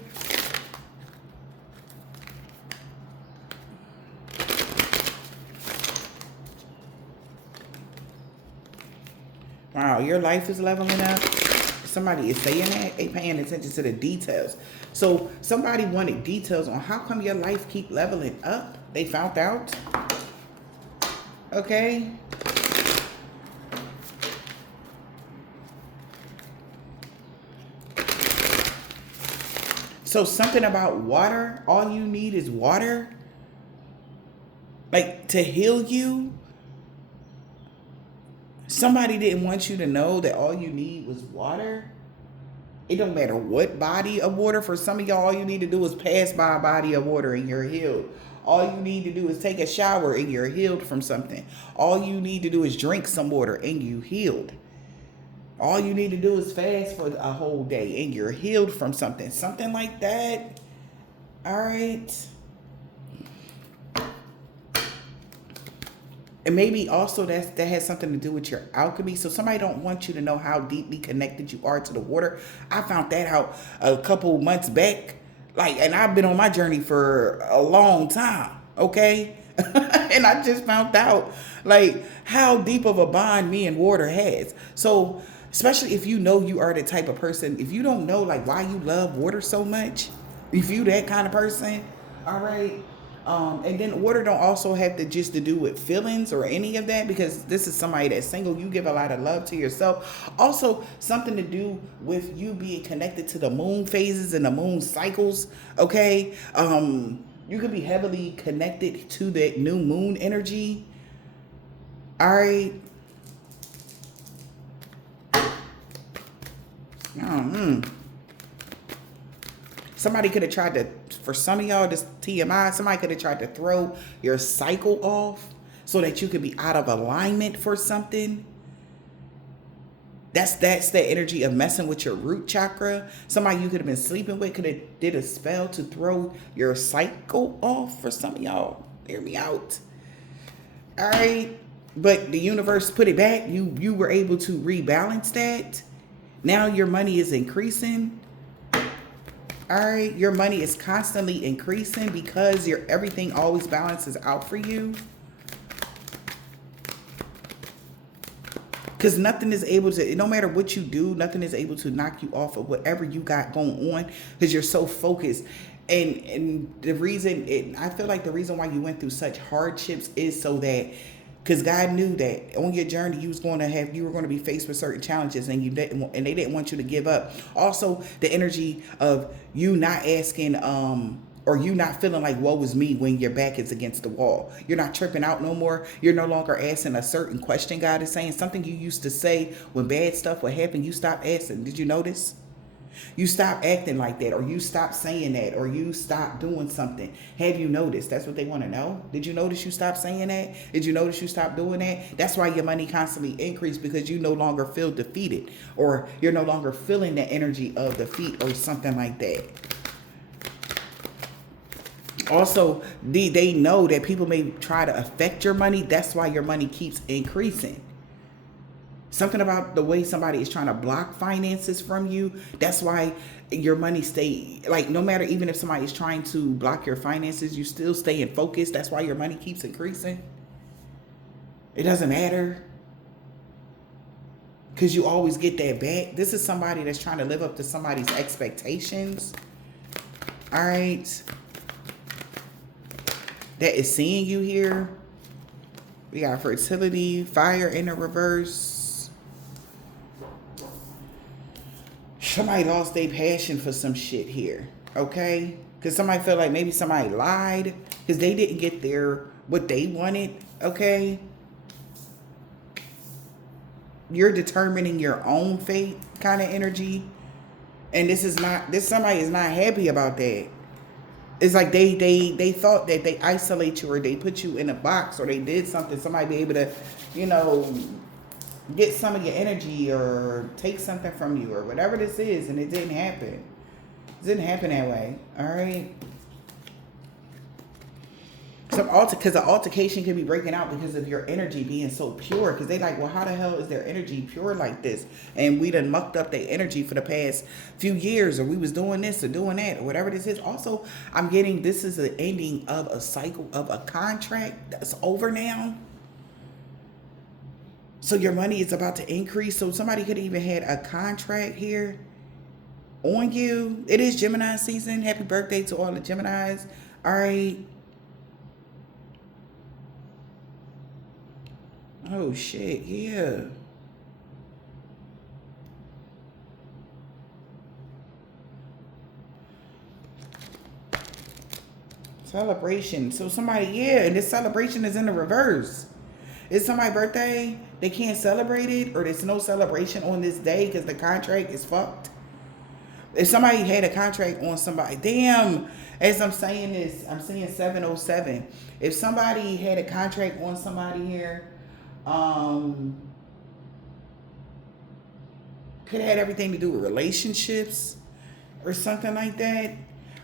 Wow, your life is leveling up. Somebody is saying that, they paying attention to the details. So somebody wanted details on how come your life keep leveling up. They found out. Okay. So something about water, all you need is water. Like to heal you. Somebody didn't want you to know that all you need was water. It don't matter what body of water. For some of y'all, all you need to do is pass by a body of water and you're healed. All you need to do is take a shower and you're healed from something. All you need to do is drink some water and you healed. All you need to do is fast for a whole day and you're healed from something. Something like that. All right. And maybe also that has something to do with your alchemy. So somebody don't want you to know how deeply connected you are to the water. I found that out a couple months back. Like, and I've been on my journey for a long time. Okay. And I just found out like how deep of a bond me and water has. So especially if you know you are the type of person, if you don't know like why you love water so much, if you that kind of person, all right. And then water don't also have to just to do with feelings or any of that, because this is somebody that's single. You give a lot of love to yourself. Also, something to do with you being connected to the moon phases and the moon cycles. Okay. You could be heavily connected to that new moon energy. All right. Somebody could have tried to, for some of y'all, this TMI, somebody could have tried to throw your cycle off so that you could be out of alignment for something. That's the energy of messing with your root chakra. Somebody you could have been sleeping with could have did a spell to throw your cycle off for some of y'all. Hear me out. All right. But the universe put it back. You were able to rebalance that. Now your money is increasing. All right, your money is constantly increasing because everything always balances out for you. Because nothing is able to, no matter what you do, nothing is able to knock you off of whatever you got going on, because you're so focused. And the reason, I feel like the reason why you went through such hardships is so that, because God knew that on your journey you were going to be faced with certain challenges, and they didn't want you to give up. Also, the energy of you not asking, or you not feeling like woe is me when your back is against the wall. You're not tripping out no more. You're no longer asking a certain question. God is saying something you used to say when bad stuff would happen. You stopped asking. Did you notice? You stop acting like that, or you stop saying that, or you stop doing something. Have you noticed? That's what they want to know. Did you notice you stopped saying that? Did you notice you stopped doing that? That's why your money constantly increased, because you no longer feel defeated, or you're no longer feeling the energy of defeat or something like that. Also, they know that people may try to affect your money. That's why your money keeps increasing. Something about the way somebody is trying to block finances from you. That's why your money stay, like, no matter, even if somebody is trying to block your finances, you still stay in focus. That's why your money keeps increasing. It doesn't matter, because you always get that back. This is somebody that's trying to live up to somebody's expectations. All right. That is seeing you here. We got fertility, fire in the reverse. Somebody lost their passion for some shit here, okay? Because somebody felt like maybe somebody lied because they didn't get what they wanted, okay? You're determining your own fate kind of energy. And somebody is not happy about that. It's like they thought that they isolate you, or they put you in a box, or they did something. Somebody be able to, get some of your energy or take something from you or whatever this is, and it didn't happen. It didn't happen that way. All right. Because the altercation could be breaking out because of your energy being so pure. Because they like, well, how the hell is their energy pure like this? And we done mucked up their energy for the past few years, or we was doing this or doing that, or whatever this is. Also, I'm getting this is the ending of a cycle of a contract that's over now. So your money is about to increase. So somebody could have even had a contract here on you. It is Gemini season. Happy birthday to all the Geminis. All right. Oh, shit. Yeah. Celebration. So somebody, and this celebration is in the reverse. It's somebody's birthday. They can't celebrate it, or there's no celebration on this day because the contract is fucked. If somebody had a contract on somebody, damn, as I'm saying this, I'm saying 707. If somebody had a contract on somebody here, could have had everything to do with relationships or something like that.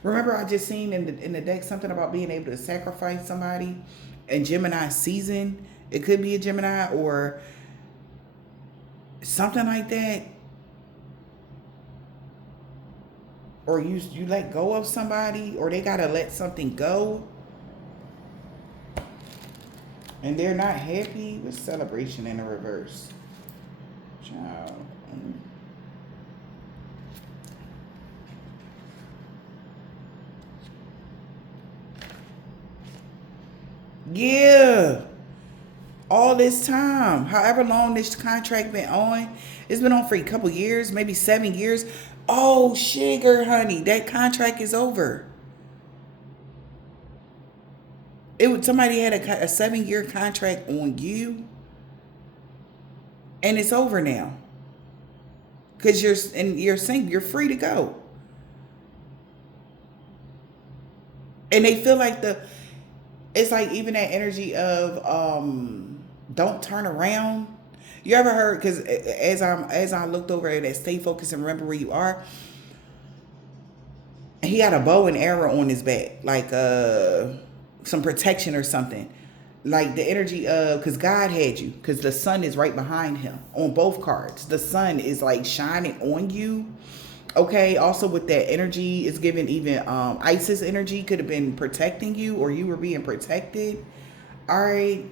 Remember, I just seen in the deck something about being able to sacrifice somebody. And Gemini season, it could be a Gemini or something like that. Or you let go of somebody, or they gotta let something go, and they're not happy with celebration in the reverse. Child. Yeah. All this time, however long this contract been on, it's been on for a couple years, maybe 7 years. Oh, sugar, honey, that contract is over. Somebody had a 7 year contract on you, and it's over now. Cause you're single, you're free to go, and they feel like it's like even that energy of don't turn around. You ever heard? Because as I looked over at that, stay focused and remember where you are. He had a bow and arrow on his back, like some protection or something. Like the energy of, because God had you, because the sun is right behind him on both cards. The sun is like shining on you. Okay. Also with that energy, it's giving even Isis energy could have been protecting you, or you were being protected. All right.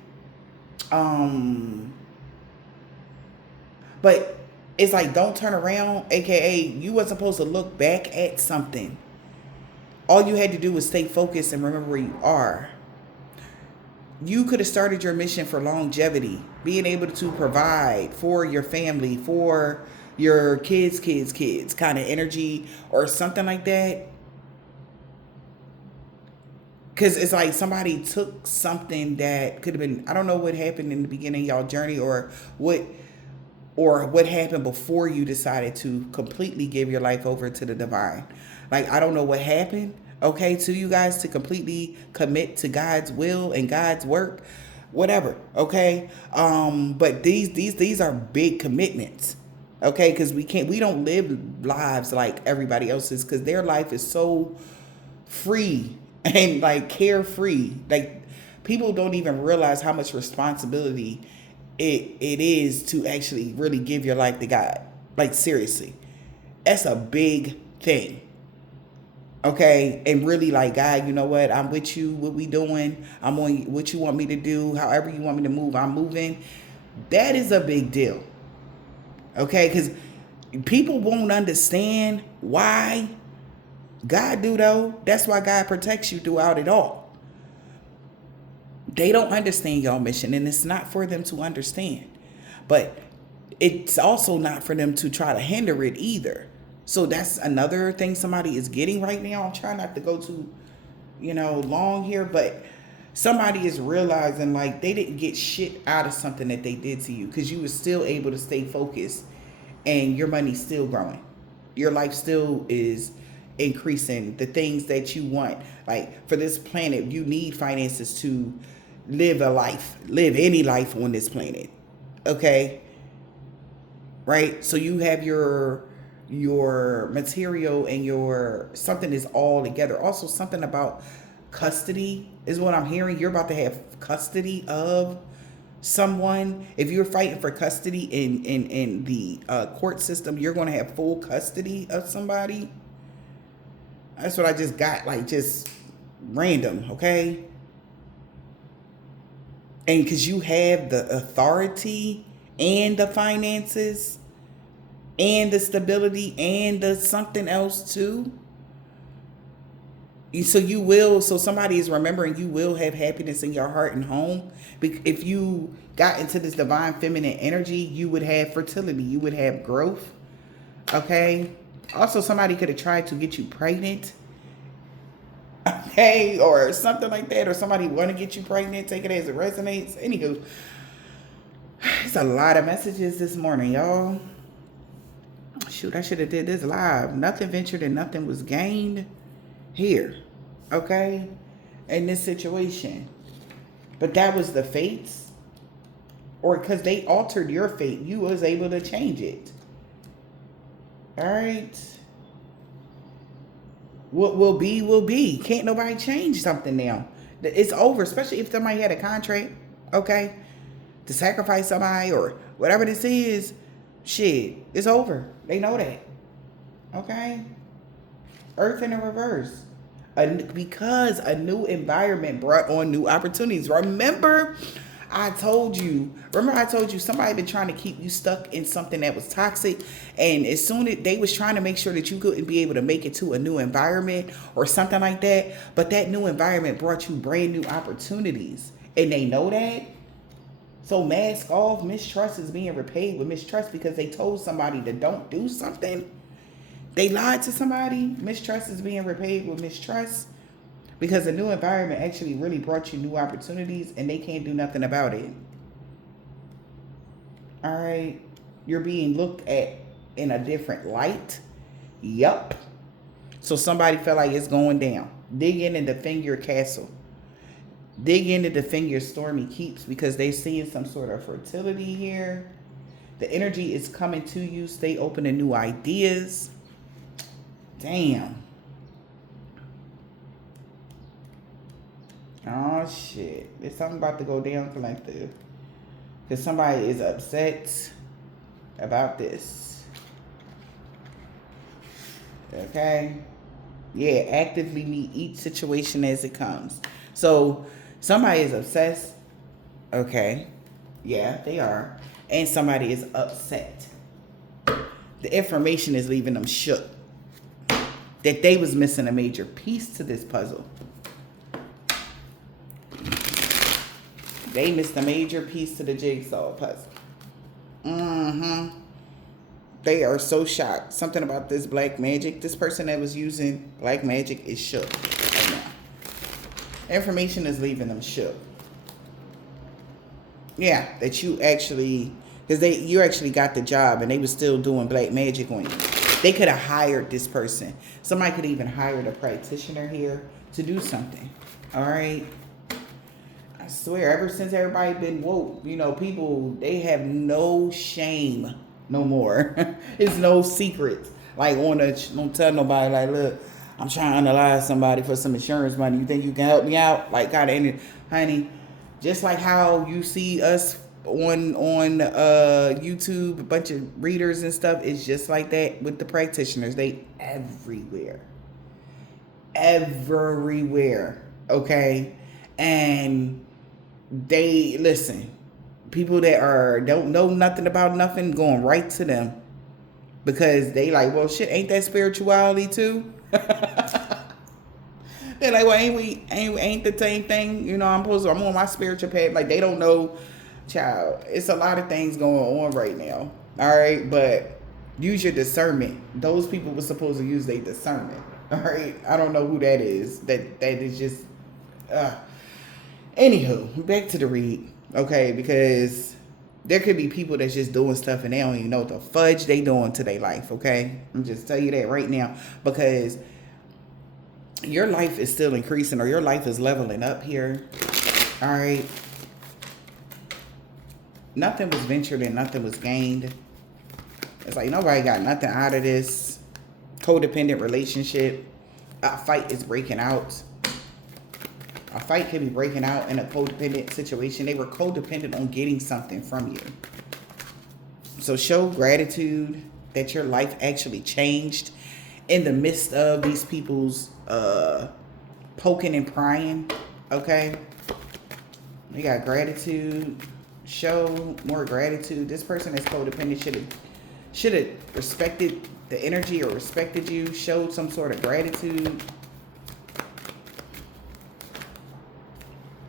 But it's like don't turn around, aka you were supposed to look back at something. All you had to do was stay focused and remember where you are. You could have started your mission for longevity, being able to provide for your family, for your kids kind of energy or something like that. Because it's like somebody took something that could have been, I don't know what happened in the beginning of y'all journey, or what happened before you decided to completely give your life over to the divine. Like, I don't know what happened, okay, to you guys to completely commit to God's will and God's work, whatever, okay? But these are big commitments, okay? Because we don't live lives like everybody else's, because their life is so free and like carefree. Like, people don't even realize how much responsibility it is to actually really give your life to God. Like, seriously, that's a big thing. Okay, and really like, God, you know what? I'm with you. What we doing? I'm on what you want me to do. However you want me to move, I'm moving. That is a big deal. Okay, because people won't understand why. God do though. That's why God protects you throughout it all. They don't understand your mission, and it's not for them to understand. But it's also not for them to try to hinder it either. So that's another thing somebody is getting right now. I'm trying not to go too, long here, but somebody is realizing like they didn't get shit out of something that they did to you, because you were still able to stay focused and your money's still growing. Your life still is increasing. The things that you want, like for this planet, you need finances to live any life on this planet. Okay. Right. So you have your material and your something is all together. Also something about custody is what I'm hearing. You're about to have custody of someone. If you're fighting for custody in the court system, you're going to have full custody of somebody. That's what I just got, like just random, okay? And because you have the authority and the finances and the stability and the something else too. So somebody is remembering you will have happiness in your heart and home. If you got into this divine feminine energy, you would have fertility. You would have growth. Okay. Also, somebody could have tried to get you pregnant. Okay. Or something like that. Or somebody want to get you pregnant. Take it as it resonates. Anywho, it's a lot of messages this morning, y'all. Shoot, I should have did this live. Nothing ventured and nothing was gained here, okay, in this situation. But that was the fates, or because they altered your fate, you was able to change it. All right. What will be, will be. Can't nobody change something now. It's over, especially if somebody had a contract, okay, to sacrifice somebody or whatever this is. Shit, it's over. They know that. Okay? Earth in the reverse. Because a new environment brought on new opportunities. Remember I told you somebody been trying to keep you stuck in something that was toxic, and as soon as they was trying to make sure that you couldn't be able to make it to a new environment or something like that, but that new environment brought you brand new opportunities, and they know that. So mask off. Mistrust is being repaid with mistrust because they told somebody to don't do something. They lied to somebody. Mistrust is being repaid with mistrust because the new environment actually really brought you new opportunities and they can't do nothing about it. All right. You're being looked at in a different light. Yup. So somebody felt like it's going down. Dig in and defend your castle. Dig in to defend your stormy keeps because they're seeing some sort of fertility here. The energy is coming to you. Stay open to new ideas. Damn. Oh, shit. There's something about to go down collective. Because somebody is upset about this. Okay? Yeah, actively meet each situation as it comes. So, somebody is obsessed. Okay. Yeah, they are. And somebody is upset. The information is leaving them shook. That they was missing a major piece to this puzzle. They missed a major piece to the jigsaw puzzle. They are so shocked. Something about this black magic. This person that was using black magic is shook right now. Information is leaving them shook. Yeah, that you actually, because you actually got the job and they was still doing black magic on you. They could have hired this person. Somebody could even hire a practitioner here to do something. All right. I swear, ever since everybody been woke, people, they have no shame no more. It's no secret. Like, don't tell nobody, like, look, I'm trying to analyze somebody for some insurance money. You think you can help me out? Like, honey, just like how you see us on YouTube, a bunch of readers and stuff, it's just like that with the practitioners. They everywhere. Okay? And they listen. People that don't know nothing about nothing going right to them because they like, well, shit, ain't that spirituality too? They're like, well, ain't the same thing? I'm on my spiritual path. Like, they don't know, child. It's a lot of things going on right now. All right, but use your discernment. Those people were supposed to use their discernment. All right, I don't know who that is. That is just. Anywho, back to the read. Okay, because there could be people that's just doing stuff and they don't even know what the fudge they doing to their life, okay? I'm just tell you that right now because your life is still increasing or your life is leveling up here, all right? Nothing was ventured and nothing was gained. It's like nobody got nothing out of this codependent relationship. A fight is breaking out. A fight can be breaking out in a codependent situation. They were codependent on getting something from you. So show gratitude that your life actually changed in the midst of these people's poking and prying. Okay? We got gratitude. Show more gratitude. This person that's codependent should have respected the energy or respected you. Showed some sort of gratitude.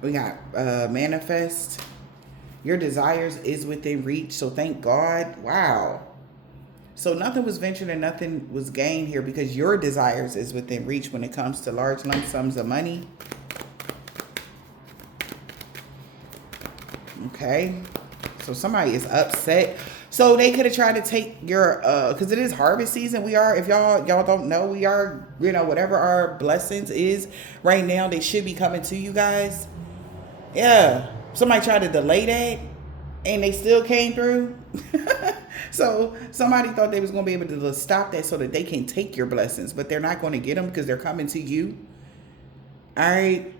We got manifest. Your desires is within reach. So thank God. Wow. So nothing was ventured and nothing was gained here because your desires is within reach when it comes to large lump sums of money. Okay. So somebody is upset. So they could have tried to take your, because it is harvest season. We are, if y'all don't know, we are, whatever our blessings is right now, they should be coming to you guys. Yeah. Somebody tried to delay that. and they still came through. So somebody thought they was going to be able to stop that so that they can take your blessings, but they're not going to get them because they're coming to you. All right.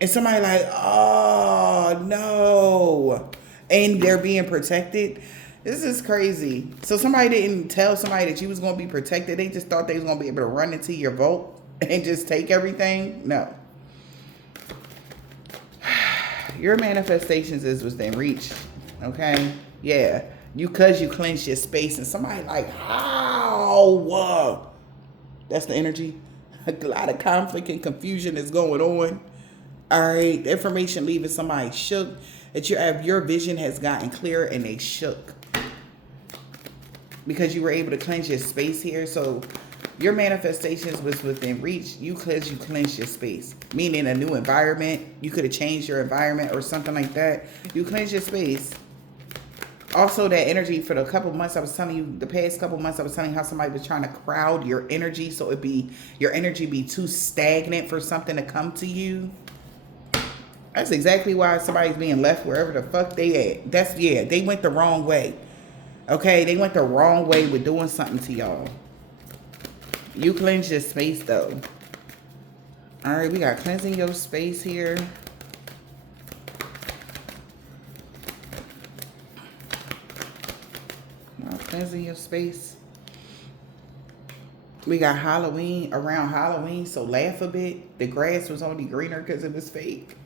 And somebody like, oh no, and they're being protected. This is crazy. So somebody didn't tell somebody that you was going to be protected. They just thought they was going to be able to run into your vault and just take everything. No. Your manifestations is within reach. Okay? Yeah. Because you cleanse your space, and somebody like, how? That's the energy. A lot of conflict and confusion is going on. All right. The information leaving somebody shook. That your vision has gotten clear and they shook. Because you were able to cleanse your space here. So your manifestations was within reach. You cleansed your space. Meaning a new environment. You could have changed your environment or something like that. You cleansed your space. Also, that energy for the couple months I was telling you, the past couple months I was telling you how somebody was trying to crowd your energy. So your energy be too stagnant for something to come to you. That's exactly why somebody's being left wherever the fuck they at. They went the wrong way. Okay, they went the wrong way with doing something to y'all. You cleanse your space though. All right, we got cleansing your space here. Cleansing your space. We got Halloween, around Halloween, so laugh a bit. The grass was only greener because it was fake.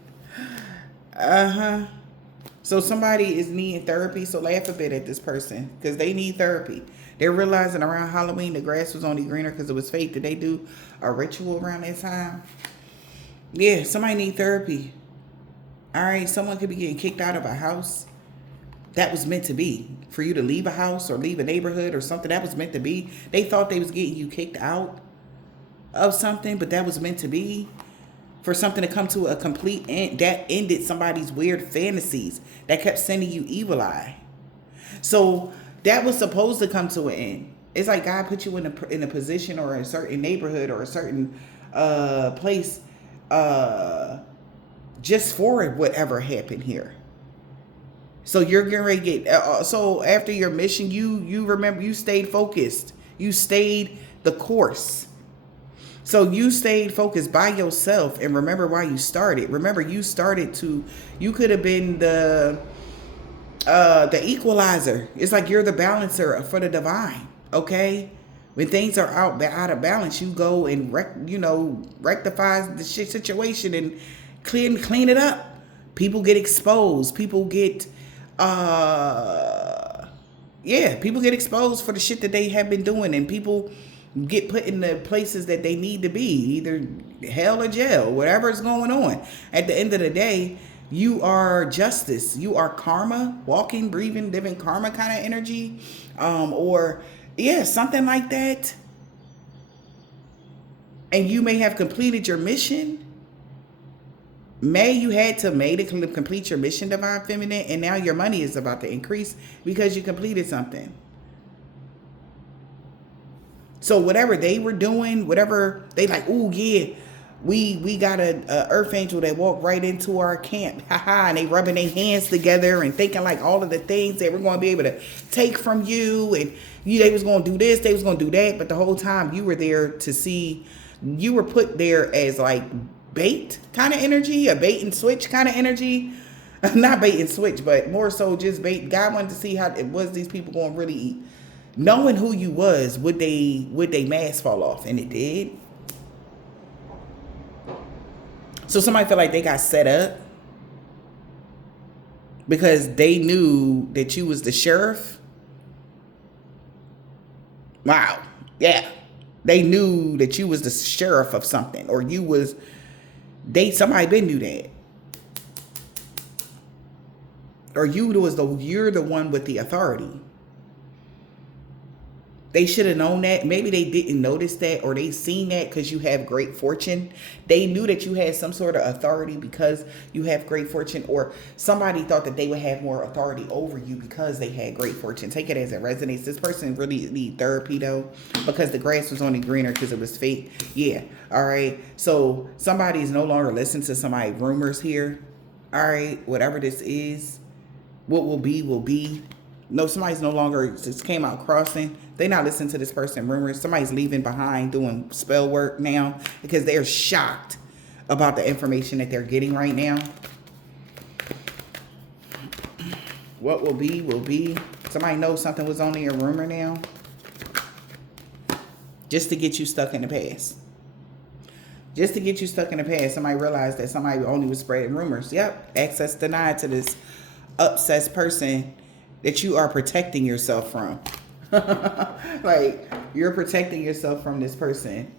So somebody is needing therapy, so laugh a bit at this person because they need therapy. They're realizing around Halloween the grass was only greener because it was fake. Did they do a ritual around that time? Yeah, somebody need therapy. All right, someone could be getting kicked out of a house. That was meant to be. For you to leave a house or leave a neighborhood or something, that was meant to be. They thought they was getting you kicked out of something, but that was meant to be. For something to come to a complete end, that ended somebody's weird fantasies that kept sending you evil eye. So that was supposed to come to an end. It's like God put you in a position or a certain neighborhood or a certain place just for whatever happened here. So you're getting ready to get, so after your mission, you remember, you stayed focused. You stayed the course. So you stayed focused by yourself and remember why you started. Remember, you could have been the equalizer. It's like you're the balancer for the divine, okay? When things are out of balance, you go and rectify the situation and clean it up. People get exposed. People get people get exposed for the shit that they have been doing, and people get put in the places that they need to be, either hell or jail, whatever is going on. At the end of the day, you are justice. You are karma, walking, breathing, living karma kind of energy, something like that. And you may have completed your mission. You had to complete your mission, Divine Feminine, and now your money is about to increase because you completed something. So whatever they were doing, whatever they like, oh yeah, we got a earth angel that walked right into our camp, and they rubbing their hands together and thinking like all of the things they were going to be able to take from you, and they was going to do this, they was going to do that, but the whole time you were there to see, you were put there as like bait kind of energy, a bait and switch kind of energy. Not bait and switch, but more so just bait. God wanted to see how it was these people going to really eat. Knowing who you was, would they mask fall off? And it did. So somebody feel like they got set up because they knew that you was the sheriff. Wow. Yeah. They knew that you was the sheriff of something, or somebody been knew that. Or you're the one with the authority. They should have known that. Maybe they didn't notice that, or they seen that because you have great fortune. They knew that you had some sort of authority because you have great fortune, or somebody thought that they would have more authority over you because they had great fortune. Take it as it resonates. This person really need therapy though, because the grass was only greener because it was fake. Yeah. All right. So somebody's no longer listening to somebody's rumors here. All right. Whatever this is. What will be will be. No, somebody's no longer just came out crossing. They not listening to this person rumors. Somebody's leaving behind doing spell work now because they're shocked about the information that they're getting right now. What will be will be. Somebody knows something was only a rumor now. Just to get you stuck in the past. Just to get you stuck in the past. Somebody realized that somebody only was spreading rumors. Yep. Access denied to this obsessed person that you are protecting yourself from. Like, you're protecting yourself from this person.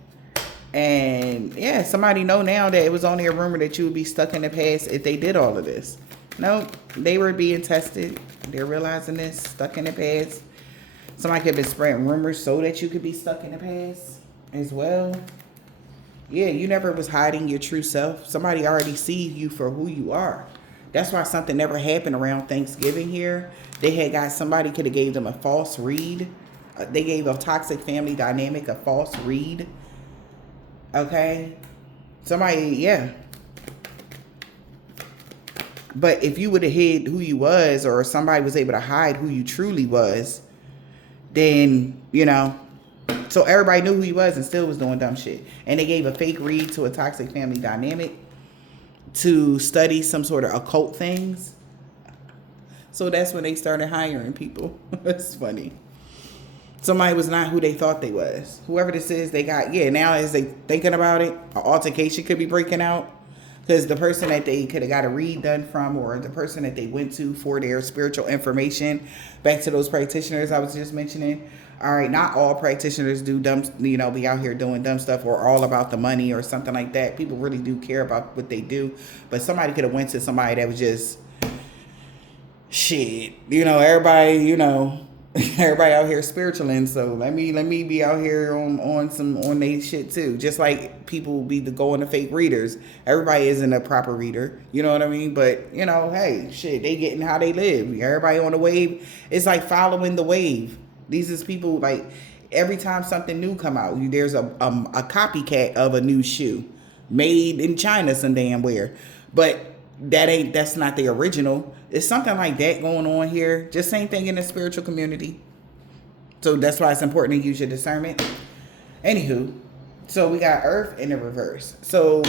And yeah, somebody know now that it was only a rumor that you would be stuck in the past if they did all of this. No, they were being tested. They're realizing this, stuck in the past. Somebody could have been spreading rumors so that you could be stuck in the past as well. Yeah, you never was hiding your true self. Somebody already see you for who you are. That's why something never happened around Thanksgiving here. They had got, somebody could have gave them a false read. They gave a toxic family dynamic a false read. Okay? Somebody, yeah. But if you would have hid who you was, or somebody was able to hide who you truly was, then, you know, so everybody knew who he was and still was doing dumb shit. And they gave a fake read to a toxic family dynamic to study some sort of occult things. So that's when they started hiring people. That's funny. Somebody was not who they thought they was. Whoever this is, they got, yeah, now as they thinking about it, an altercation could be breaking out. Because the person that they could have got a read done from, or the person that they went to for their spiritual information, back to those practitioners I was just mentioning. All right, not all practitioners do dumb, you know, be out here doing dumb stuff or all about the money or something like that. People really do care about what they do. But somebody could have went to somebody that was just, shit, you know, everybody, you know, everybody out here spiritualing, so let me be out here on they shit too. Just like people be going to fake readers. Everybody isn't a proper reader, you know what I mean? But you know, hey, shit, they getting how they live. Everybody on the wave. It's like following the wave. These is people, like, every time something new come out, there's a copycat of a new shoe made in China some damn where, but that's not the original. It's something like that going on here. Just same thing in the spiritual community. So that's why it's important to use your discernment. Anywho, so we got Earth in the reverse. So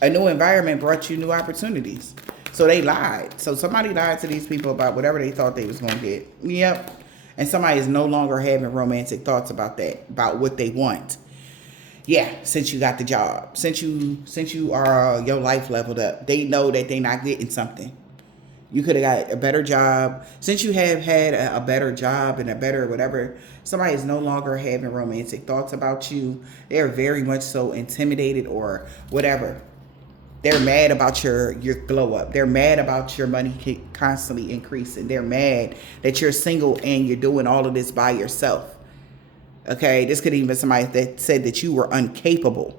a new environment brought you new opportunities. So they lied. So somebody lied to these people about whatever they thought they was going to get. Yep. And somebody is no longer having romantic thoughts about that, about what they want. Yeah, since you got the job, since you are your life leveled up, they know that they're not getting something. You could have got a better job. Since you have had a better job and a better whatever, somebody is no longer having romantic thoughts about you. They're very much so intimidated or whatever. They're mad about your glow up. They're mad about your money constantly increasing. They're mad that you're single and you're doing all of this by yourself. Okay, this could even be somebody that said that you were incapable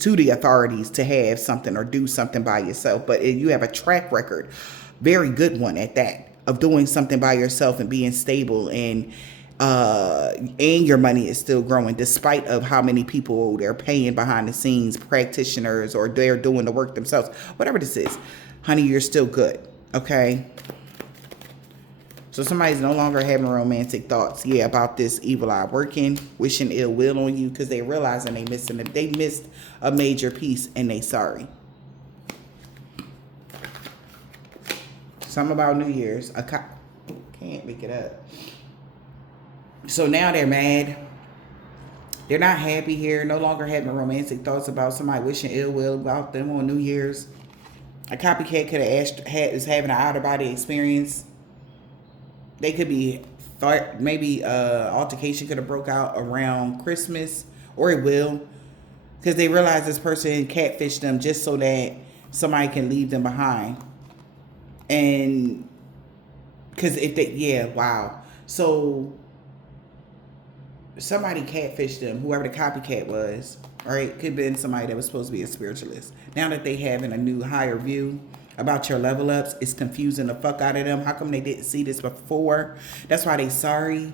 to the authorities to have something or do something by yourself. But you have a track record, very good one at that, of doing something by yourself and being stable, and your money is still growing despite of how many people they're paying behind the scenes, practitioners, or they're doing the work themselves. Whatever this is, honey, you're still good. Okay. So somebody's no longer having romantic thoughts, yeah, about this evil eye working, wishing ill will on you, because they realizing they missed a major piece and they sorry. Something about New Year's. Can't make it up. So now they're mad. They're not happy here. No longer having romantic thoughts about somebody wishing ill will about them on New Year's. A copycat could have is having an out of body experience. They could be maybe altercation could have broke out around Christmas, or it will, because they realize this person catfished them just so that somebody can leave them behind. And because if they, yeah, wow. So somebody catfished them, whoever the copycat was, all right, could have been somebody that was supposed to be a spiritualist. Now that they having a new higher view about your level ups, it's confusing the fuck out of them. How come they didn't see this before? That's why they sorry.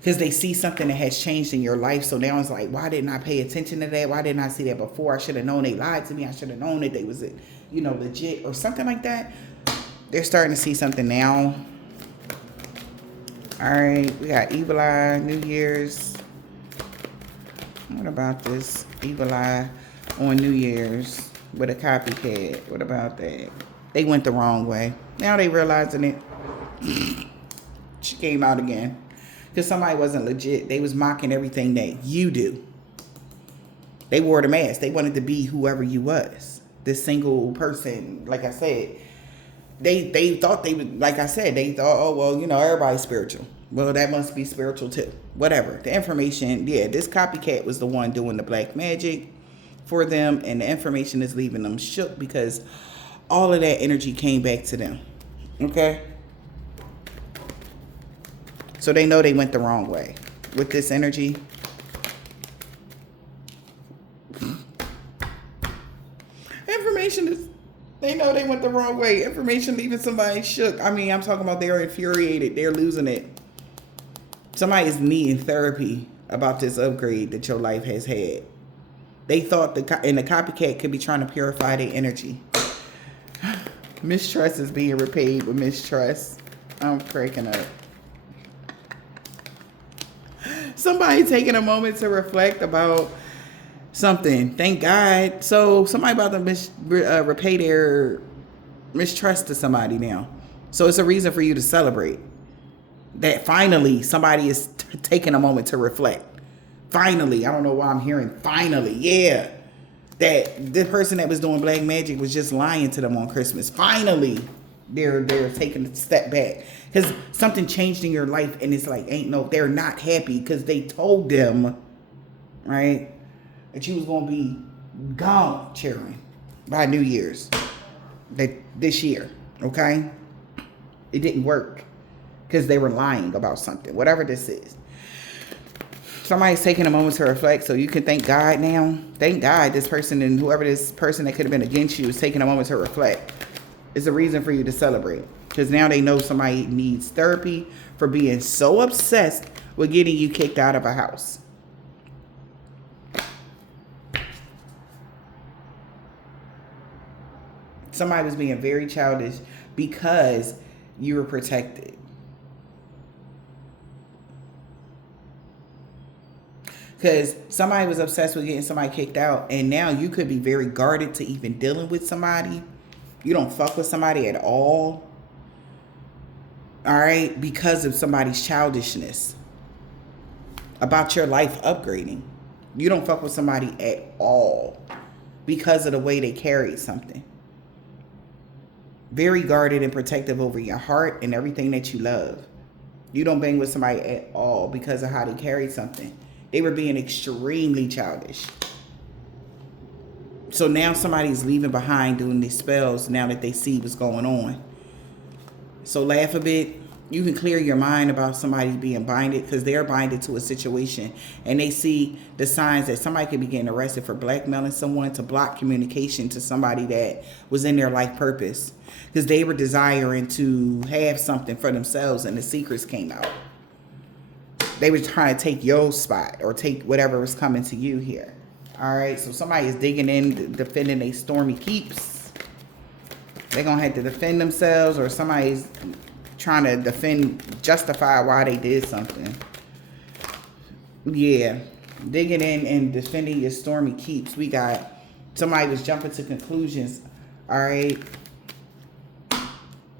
Because they see something that has changed in your life. So now it's like, why didn't I pay attention to that? Why didn't I see that before? I should have known they lied to me. I should have known that they was, legit or something like that. They're starting to see something now. All right, we got Evil Eye, New Year's. What about this Evil Eye on New Year's with a copycat? What about that? They went the wrong way. Now they realizing it. She came out again. Because somebody wasn't legit. They was mocking everything that you do. They wore the mask. They wanted to be whoever you was. This single person, like I said, they thought they would, like I said, they thought, oh, well, you know, everybody's spiritual. Well, that must be spiritual too. Whatever. The information, yeah, this copycat was the one doing the black magic for them, and the information is leaving them shook because all of that energy came back to them. Okay? So they know they went the wrong way with this energy. Information is, they know they went the wrong way. Information leaving somebody shook. I mean, I'm talking about they're infuriated. They're losing it. Somebody is needing therapy about this upgrade that your life has had. They thought the copycat could be trying to purify their energy. Mistrust is being repaid with mistrust. I'm cracking up. Somebody taking a moment to reflect about something. Thank God. So somebody about to repay their mistrust to somebody now. So it's a reason for you to celebrate. That finally somebody is taking a moment to reflect. Finally. I don't know why I'm hearing finally. Yeah. That the person that was doing black magic was just lying to them on Christmas. Finally. They're taking a step back. Because something changed in your life and it's like, they're not happy because they told them, right, that you was going to be gone, cheering, by New Year's. This year, okay? It didn't work because they were lying about something, whatever this is. Somebody's taking a moment to reflect so you can thank God now. Thank God this person and whoever this person that could have been against you is taking a moment to reflect. It's a reason for you to celebrate. Because now they know somebody needs therapy for being so obsessed with getting you kicked out of a house. Somebody was being very childish because you were protected. Because somebody was obsessed with getting somebody kicked out, and now you could be very guarded to even dealing with somebody. You don't fuck with somebody at all. All right? Because of somebody's childishness about your life upgrading. You don't fuck with somebody at all because of the way they carried something. Very guarded and protective over your heart and everything that you love. You don't bang with somebody at all because of how they carried something. They were being extremely childish. So now somebody's leaving behind doing these spells now that they see what's going on. So laugh a bit. You can clear your mind about somebody being binded because they're binded to a situation and they see the signs that somebody could be getting arrested for blackmailing someone to block communication to somebody that was in their life purpose because they were desiring to have something for themselves and the secrets came out. They were trying to take your spot or take whatever was coming to you here. All right, so somebody is digging in, defending their stormy keeps. They're going to have to defend themselves, or somebody's trying to justify why they did something. Yeah, digging in and defending your stormy keeps. We got somebody was jumping to conclusions, all right?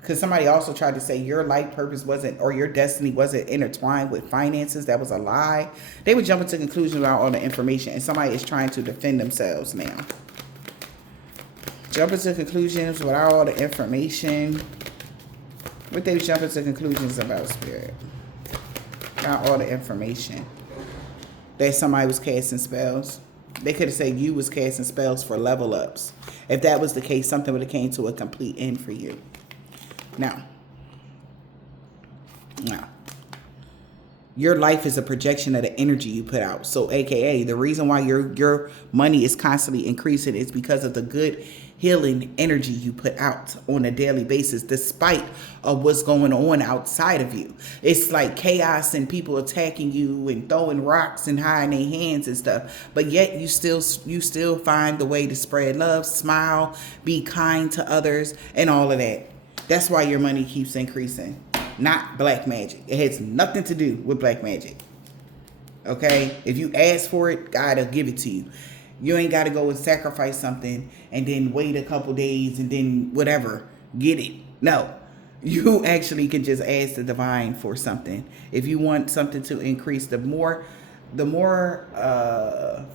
Because somebody also tried to say your life purpose wasn't, or your destiny wasn't intertwined with finances. That was a lie. They were jumping to conclusions about all the information, and somebody is trying to defend themselves now. Jumping to conclusions without all the information. What they was jumping to conclusions about, Spirit? Without all the information. That somebody was casting spells. They could have said you was casting spells for level ups. If that was the case, something would have came to a complete end for you. Now, your life is a projection of the energy you put out. So, AKA, the reason why your money is constantly increasing is because of the good healing energy you put out on a daily basis, despite of what's going on outside of you. It's like chaos and people attacking you and throwing rocks and hiding their hands and stuff. But yet you still find the way to spread love, smile, be kind to others, and all of that. That's why your money keeps increasing. Not black magic. It has nothing to do with black magic. Okay? If you ask for it, God will give it to you. You ain't got to go and sacrifice something and then wait a couple days and then whatever, get it. No. You actually can just ask the divine for something. If you want something to increase, the more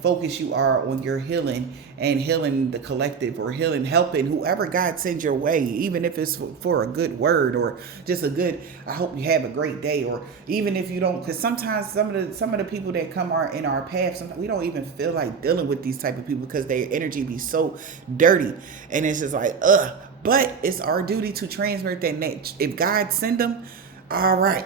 focused you are on your healing and healing the collective, or helping whoever God sends your way, even if it's for a good word or just a good, I hope you have a great day, or even if you don't, because sometimes some of the people that come in our path, sometimes we don't even feel like dealing with these type of people because their energy be so dirty, and it's just like but it's our duty to transmit that. If God send them, all right.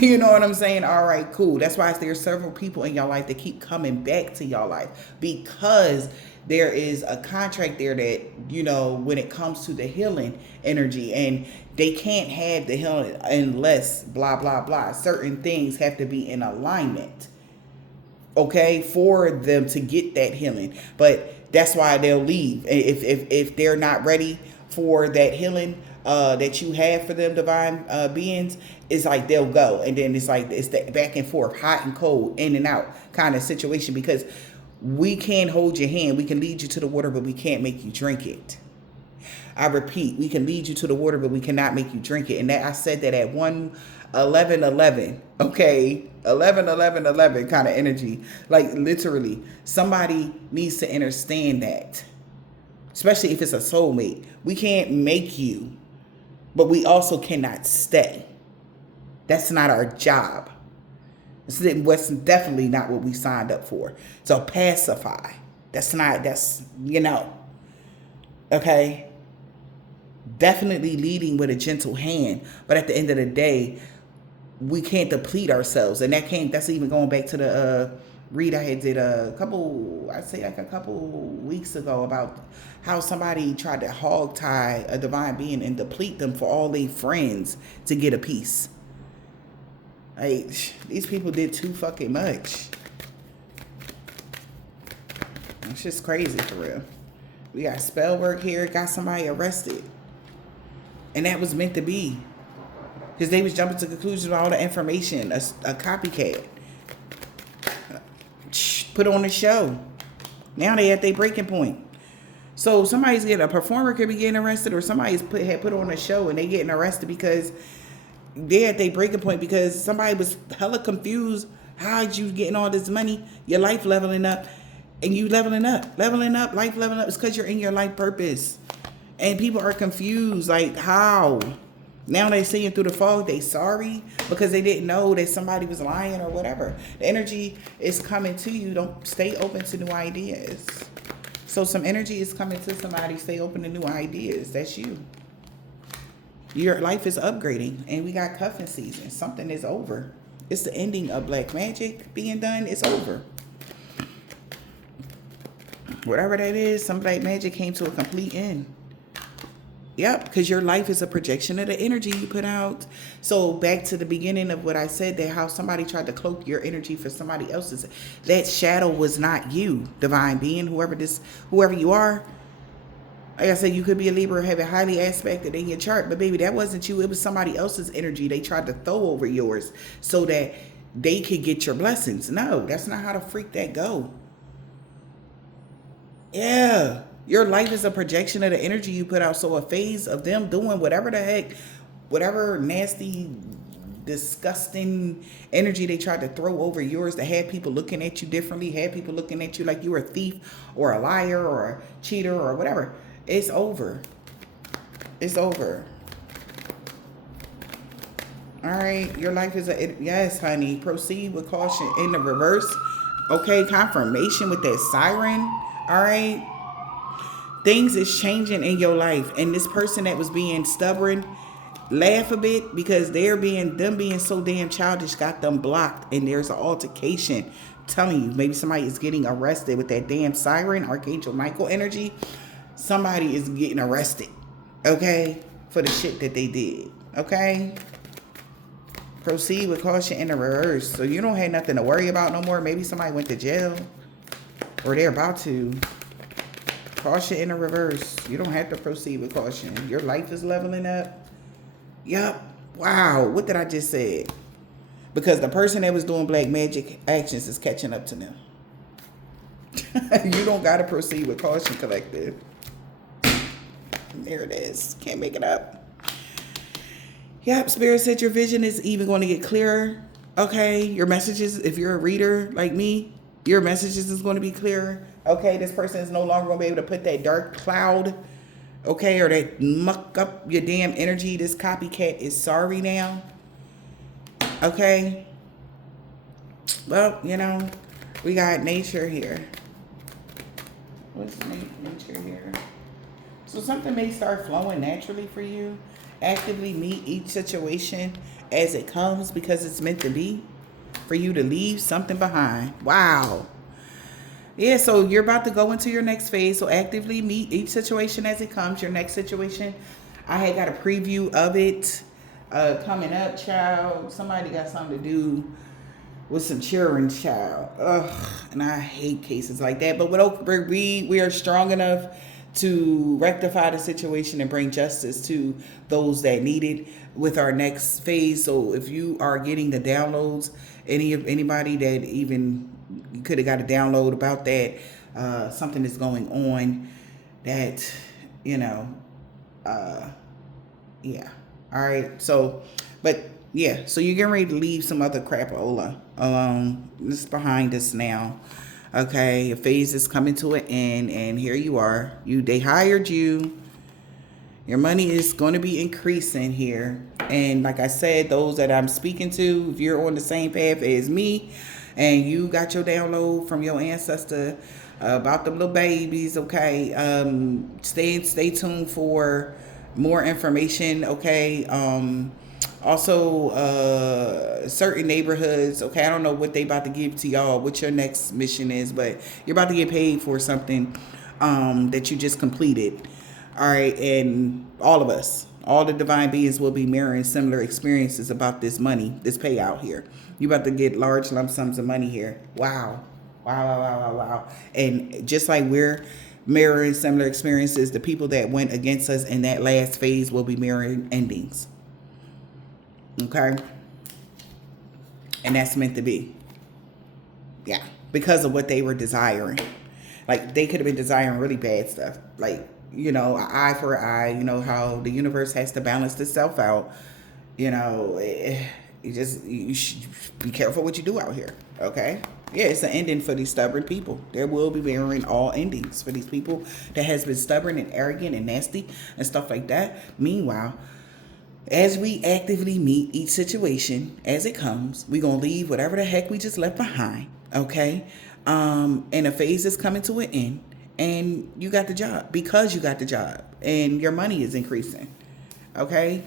You know what I'm saying? All right, cool. That's why there's several people in your life that keep coming back to your life, because there is a contract there that, you know, when it comes to the healing energy, and they can't have the healing unless blah, blah, blah. Certain things have to be in alignment, okay, for them to get that healing. But that's why they'll leave. If they're not ready for that healing that you have for them, divine beings, it's like they'll go, and then it's like it's the back and forth, hot and cold, in and out kind of situation, because we can't hold your hand. We can lead you to the water, but we can't make you drink it. I repeat, we can lead you to the water, but we cannot make you drink it. And that I said that at 1:11:11, okay, 11:11:11 kind of energy. Like literally, somebody needs to understand that, especially if it's a soulmate. We can't make you, but we also cannot stay. That's not our job. It's definitely not what we signed up for. So pacify. That's, you know, okay. Definitely leading with a gentle hand. But at the end of the day, we can't deplete ourselves. And that's even going back to the read I had did a couple weeks ago about how somebody tried to hog tie a divine being and deplete them for all their friends to get a piece. Like, these people did too fucking much. It's just crazy for real. We got spell work here, got somebody arrested. And that was meant to be. Because they was jumping to conclusions with all the information, a copycat. Put on a show. Now they at their breaking point. So a performer could be getting arrested, or somebody's had put on a show and they getting arrested because they're at their breaking point, because somebody was hella confused. How'd you getting all this money? Your life leveling up, and you leveling up, life leveling up. It's because you're in your life purpose. And people are confused, like how? Now they seeing through the fog, they sorry because they didn't know that somebody was lying or whatever. The energy is coming to you. Don't stay open to new ideas. So some energy is coming to somebody. Stay open to new ideas. That's you. Your life is upgrading, and we got cuffing season. Something is over. It's the ending of black magic being done. It's over. Whatever that is, some black magic came to a complete end. Yep, because your life is a projection of the energy you put out. So back to the beginning of what I said, that how somebody tried to cloak your energy for somebody else's. That shadow was not you, divine being, whoever you are. Like I said, you could be a Libra, have it highly aspected in your chart, but baby, that wasn't you. It was somebody else's energy they tried to throw over yours so that they could get your blessings. No, that's not how the freak that go. Yeah. Your life is a projection of the energy you put out. So a phase of them doing whatever the heck, whatever nasty, disgusting energy they tried to throw over yours, to have people looking at you differently, have people looking at you like you were a thief or a liar or a cheater or whatever. It's over. It's over. All right. Your life is yes, honey. Proceed with caution in the reverse. Okay. Confirmation with that siren. All right. Things is changing in your life, and this person that was being stubborn, laugh a bit, because them being so damn childish got them blocked, and there's an altercation. I'm telling you, maybe somebody is getting arrested with that damn siren, Archangel Michael energy. Somebody is getting arrested, okay, for the shit that they did, okay? Proceed with caution in the reverse. So you don't have nothing to worry about no more. Maybe somebody went to jail, or they're about to. Caution in the reverse. You don't have to proceed with caution. Your life is leveling up. Yup. Wow. What did I just say? Because the person that was doing black magic actions is catching up to them. You don't got to proceed with caution, collective. There it is. Can't make it up. Yep. Spirit said your vision is even going to get clearer. Okay. Your messages, if you're a reader like me, your messages is going to be clearer. Okay. This person is no longer going to be able to put that dark cloud, okay, or that muck up your damn energy. This copycat is sorry now. Okay. Well, you know, we got nature here. What's nature here? So something may start flowing naturally for you. Actively meet each situation as it comes because it's meant to be. For you to leave something behind. Wow. Yeah, so you're about to go into your next phase. So actively meet each situation as it comes. Your next situation. I had got a preview of it coming up, child. Somebody got something to do with some children, child. Ugh, and I hate cases like that. But with Oakbrook, we are strong enough to rectify the situation and bring justice to those that need it with our next phase. So if you are getting the downloads, anybody that even could have got a download about that, something is going on that, you know, yeah. All right. So, but yeah, so you're getting ready to leave some other crapola alone. This is behind us now. Okay, a phase is coming to an end, and here you are. They hired you. Your money is going to be increasing here. And like I said, those that I'm speaking to, if you're on the same path as me, and you got your download from your ancestor about the little babies, okay, stay tuned for more information, okay. Also, certain neighborhoods, okay, I don't know what they about to give to y'all, what your next mission is, but you're about to get paid for something that you just completed. All right, and all of us, all the divine beings will be mirroring similar experiences about this money, this payout here. You about to get large lump sums of money here. Wow. Wow. And just like we're mirroring similar experiences, the people that went against us in that last phase will be mirroring endings. Okay? And that's meant to be. Yeah. Because of what they were desiring. Like, they could have been desiring really bad stuff. Like, you know, an eye for an eye. You know how the universe has to balance itself out. You know, you should be careful what you do out here. Okay? Yeah, it's an ending for these stubborn people. There will be mirroring all endings for these people that has been stubborn and arrogant and nasty and stuff like that. Meanwhile, as we actively meet each situation as it comes, we're going to leave whatever the heck we just left behind, okay? And a phase is coming to an end, and you got the job because you got the job, and your money is increasing, okay?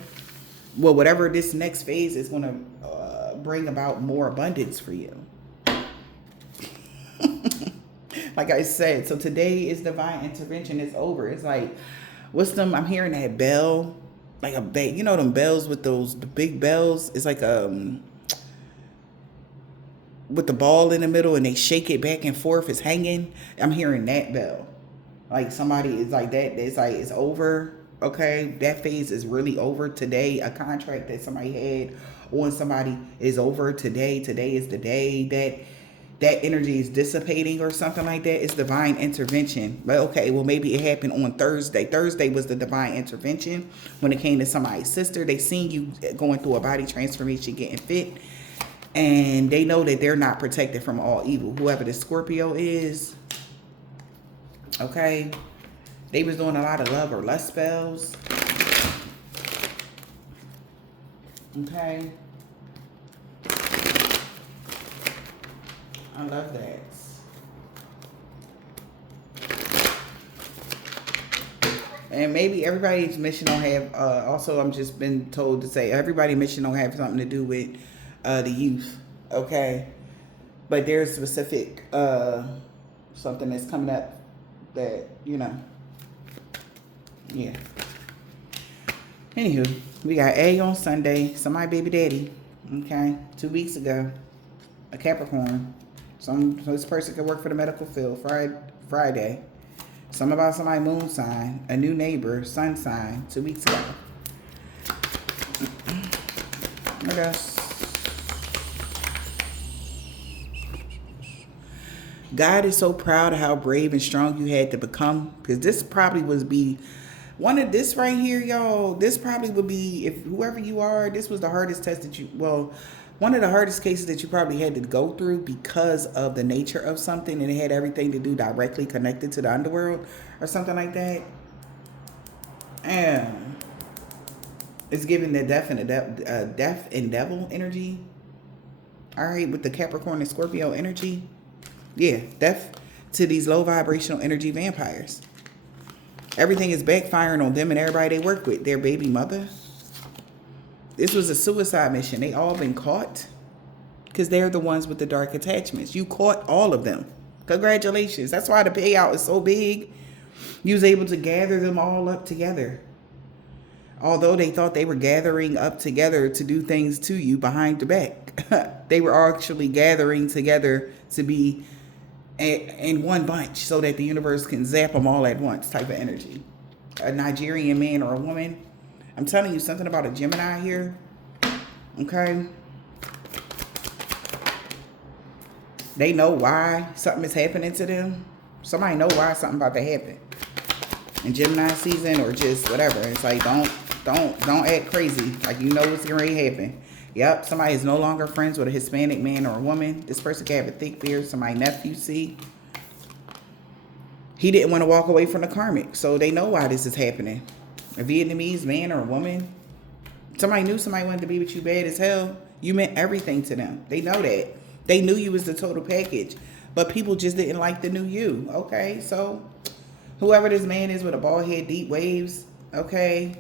Well, whatever this next phase is going to bring about more abundance for you. Like I said, so today is divine intervention. It's over. It's like, what's them? I'm hearing that bell. Like you know them bells with the big bells? It's like with the ball in the middle and they shake it back and forth. It's hanging. I'm hearing that bell. Like somebody is like that. It's like it's over. Okay, that phase is really over today. A contract that somebody had on somebody is over today. Today is the day that energy is dissipating or something like that. It's divine intervention. But okay, well, maybe it happened on Thursday. Thursday was the divine intervention when it came to somebody's sister. They seen you going through a body transformation, getting fit, and they know that they're not protected from all evil. Whoever the Scorpio is, okay, they was doing a lot of love or lust spells. Okay. I love that. And maybe everybody's mission don't have, also I'm just been told to say, everybody's mission don't have something to do with the youth, okay? But there's specific, something that's coming up that, you know, yeah. Anywho, we got A on Sunday, somebody baby daddy, okay? 2 weeks ago, a Capricorn. So this person could work for the medical field Friday. Some about somebody moon sign, a new neighbor, sun sign, 2 weeks ago. What else? God is so proud of how brave and strong you had to become. Because this probably would be one of this right here, y'all. This probably would be, if whoever you are, this was the hardest test that you, well, one of the hardest cases that you probably had to go through because of the nature of something, and it had everything to do directly connected to the underworld or something like that. And it's giving the death and devil energy. All right, with the Capricorn and Scorpio energy. Yeah, death to these low vibrational energy vampires. Everything is backfiring on them and everybody they work with. Their baby mother. This was a suicide mission. They all been caught because they're the ones with the dark attachments. You caught all of them. Congratulations. That's why the payout is so big. You was able to gather them all up together. Although they thought they were gathering up together to do things to you behind the back. They were actually gathering together to be in one bunch so that the universe can zap them all at once type of energy. A Nigerian man or a woman. I'm telling you something about a Gemini here. Okay. They know why something is happening to them. Somebody know why something about to happen. In Gemini season or just whatever. It's like don't act crazy. Like you know what's going to happen. Yep, somebody is no longer friends with a Hispanic man or a woman. This person can have a thick beard. Somebody nephew, see. He didn't want to walk away from the karmic. So they know why this is happening. A Vietnamese man or a woman. Somebody knew somebody wanted to be with you bad as hell. You meant everything to them. They know that. They knew you was the total package. But people just didn't like the new you. Okay, so whoever this man is with a bald head, deep waves. Okay.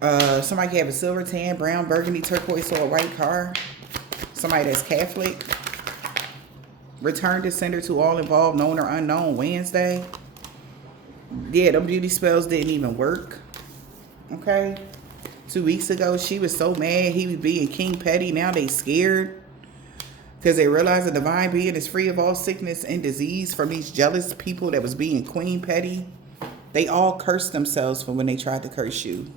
Somebody can have a silver, tan, brown, burgundy, turquoise, or a white car. Somebody that's Catholic. Return to sender to all involved, known or unknown, Wednesday. Yeah, them beauty spells didn't even work. Okay. 2 weeks ago, she was so mad. He was being King Petty. Now they scared. Because they realize the divine being is free of all sickness and disease from these jealous people that was being Queen Petty. They all cursed themselves for when they tried to curse you.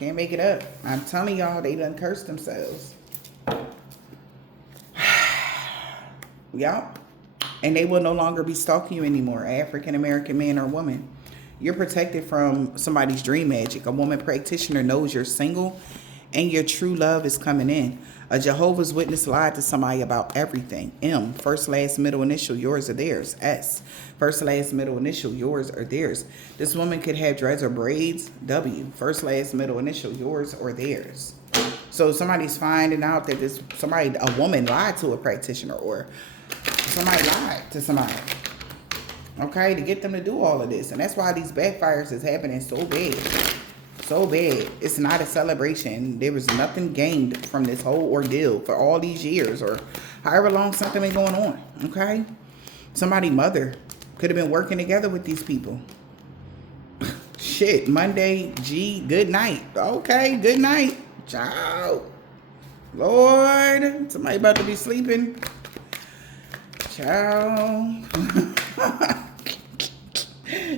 Can't make it up. I'm telling y'all, they done cursed themselves. Yup. And they will no longer be stalking you anymore. African American man or woman. You're protected from somebody's dream magic. A woman practitioner knows you're single and your true love is coming in. A Jehovah's Witness lied to somebody about everything. M, first, last, middle initial, yours or theirs. S, first, last, middle initial, yours or theirs. This woman could have dreads or braids. W, first, last, middle initial, yours or theirs. So somebody's finding out that a woman lied to a practitioner or somebody lied to somebody. Okay, to get them to do all of this. And that's why these backfires is happening so bad. So bad. It's not a celebration. There was nothing gained from this whole ordeal for all these years or however long something been going on. Okay? Somebody's mother could have been working together with these people. Shit. Monday, G, good night. Okay, good night. Ciao. Lord. Somebody about to be sleeping. Ciao.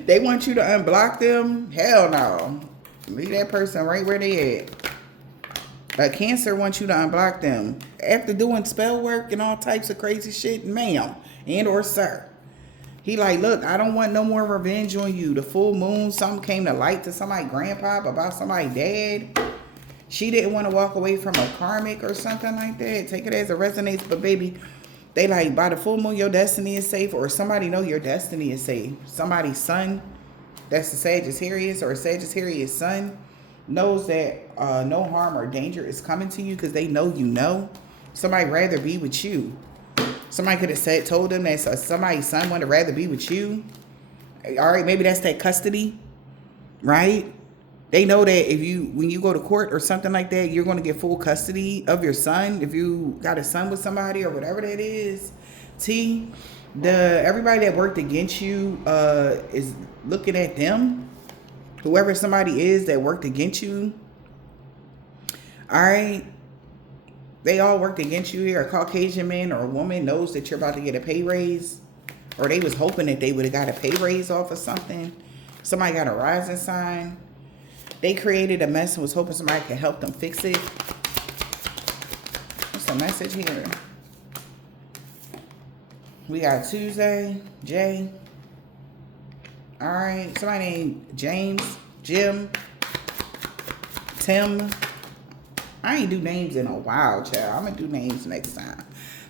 They want you to unblock them? Hell no. Leave that person right where they at. A Cancer wants you to unblock them. After doing spell work and all types of crazy shit, ma'am and or sir. He like, look, I don't want no more revenge on you. The full moon, something came to light to somebody's grandpa about somebody's dad. She didn't want to walk away from a karmic or something like that. Take it as a resonates, but baby, they like, by the full moon, your destiny is safe, or somebody know your destiny is safe. Somebody's son, that's the Sagittarius or a Sagittarius son, knows that no harm or danger is coming to you because they know you know. Somebody rather be with you. Somebody could have told them that somebody's son would rather be with you. All right, maybe that's that custody, right? They know that when you go to court or something like that, you're going to get full custody of your son. If you got a son with somebody or whatever that is. Everybody that worked against you is looking at them. Whoever somebody is that worked against you. All right. They all worked against you here. A Caucasian man or a woman knows that you're about to get a pay raise. Or they was hoping that they would have got a pay raise off of something. Somebody got a rising sign. They created a mess and was hoping somebody could help them fix it. What's the message here? We got Tuesday, Jay. All right, somebody named James, Jim, Tim. I ain't do names in a while, child. I'm gonna do names next time.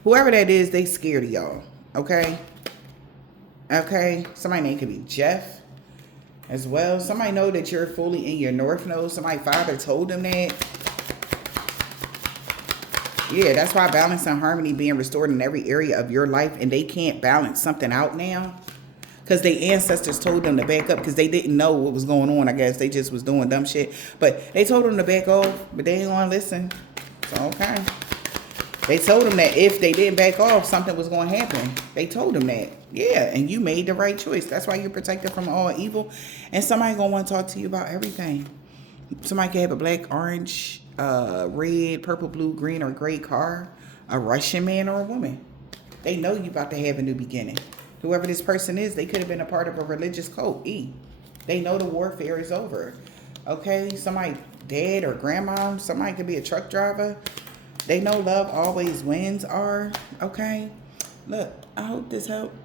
Whoever that is, they scared of y'all, okay? Okay, somebody name could be Jeff as well. Somebody know that you're fully in your North Node. Somebody father told them that. Yeah, that's why balance and harmony being restored in every area of your life, and they can't balance something out now because their ancestors told them to back up because they didn't know what was going on. I guess they just was doing dumb shit, but they told them to back off, but they didn't want to listen. So okay, they told them that if they didn't back off, something was going to happen. They told them that. Yeah, and you made the right choice. That's why you're protected from all evil, and somebody gonna want to talk to you about everything. Somebody can have a black, orange, red, purple, blue, green, or gray car, a Russian man or a woman. They know you about to have a new beginning. Whoever this person is, they could have been a part of a religious cult. They know the warfare is over. Okay, somebody dad or grandma, somebody could be a truck driver. They know love always wins. Okay, look, I hope this helped.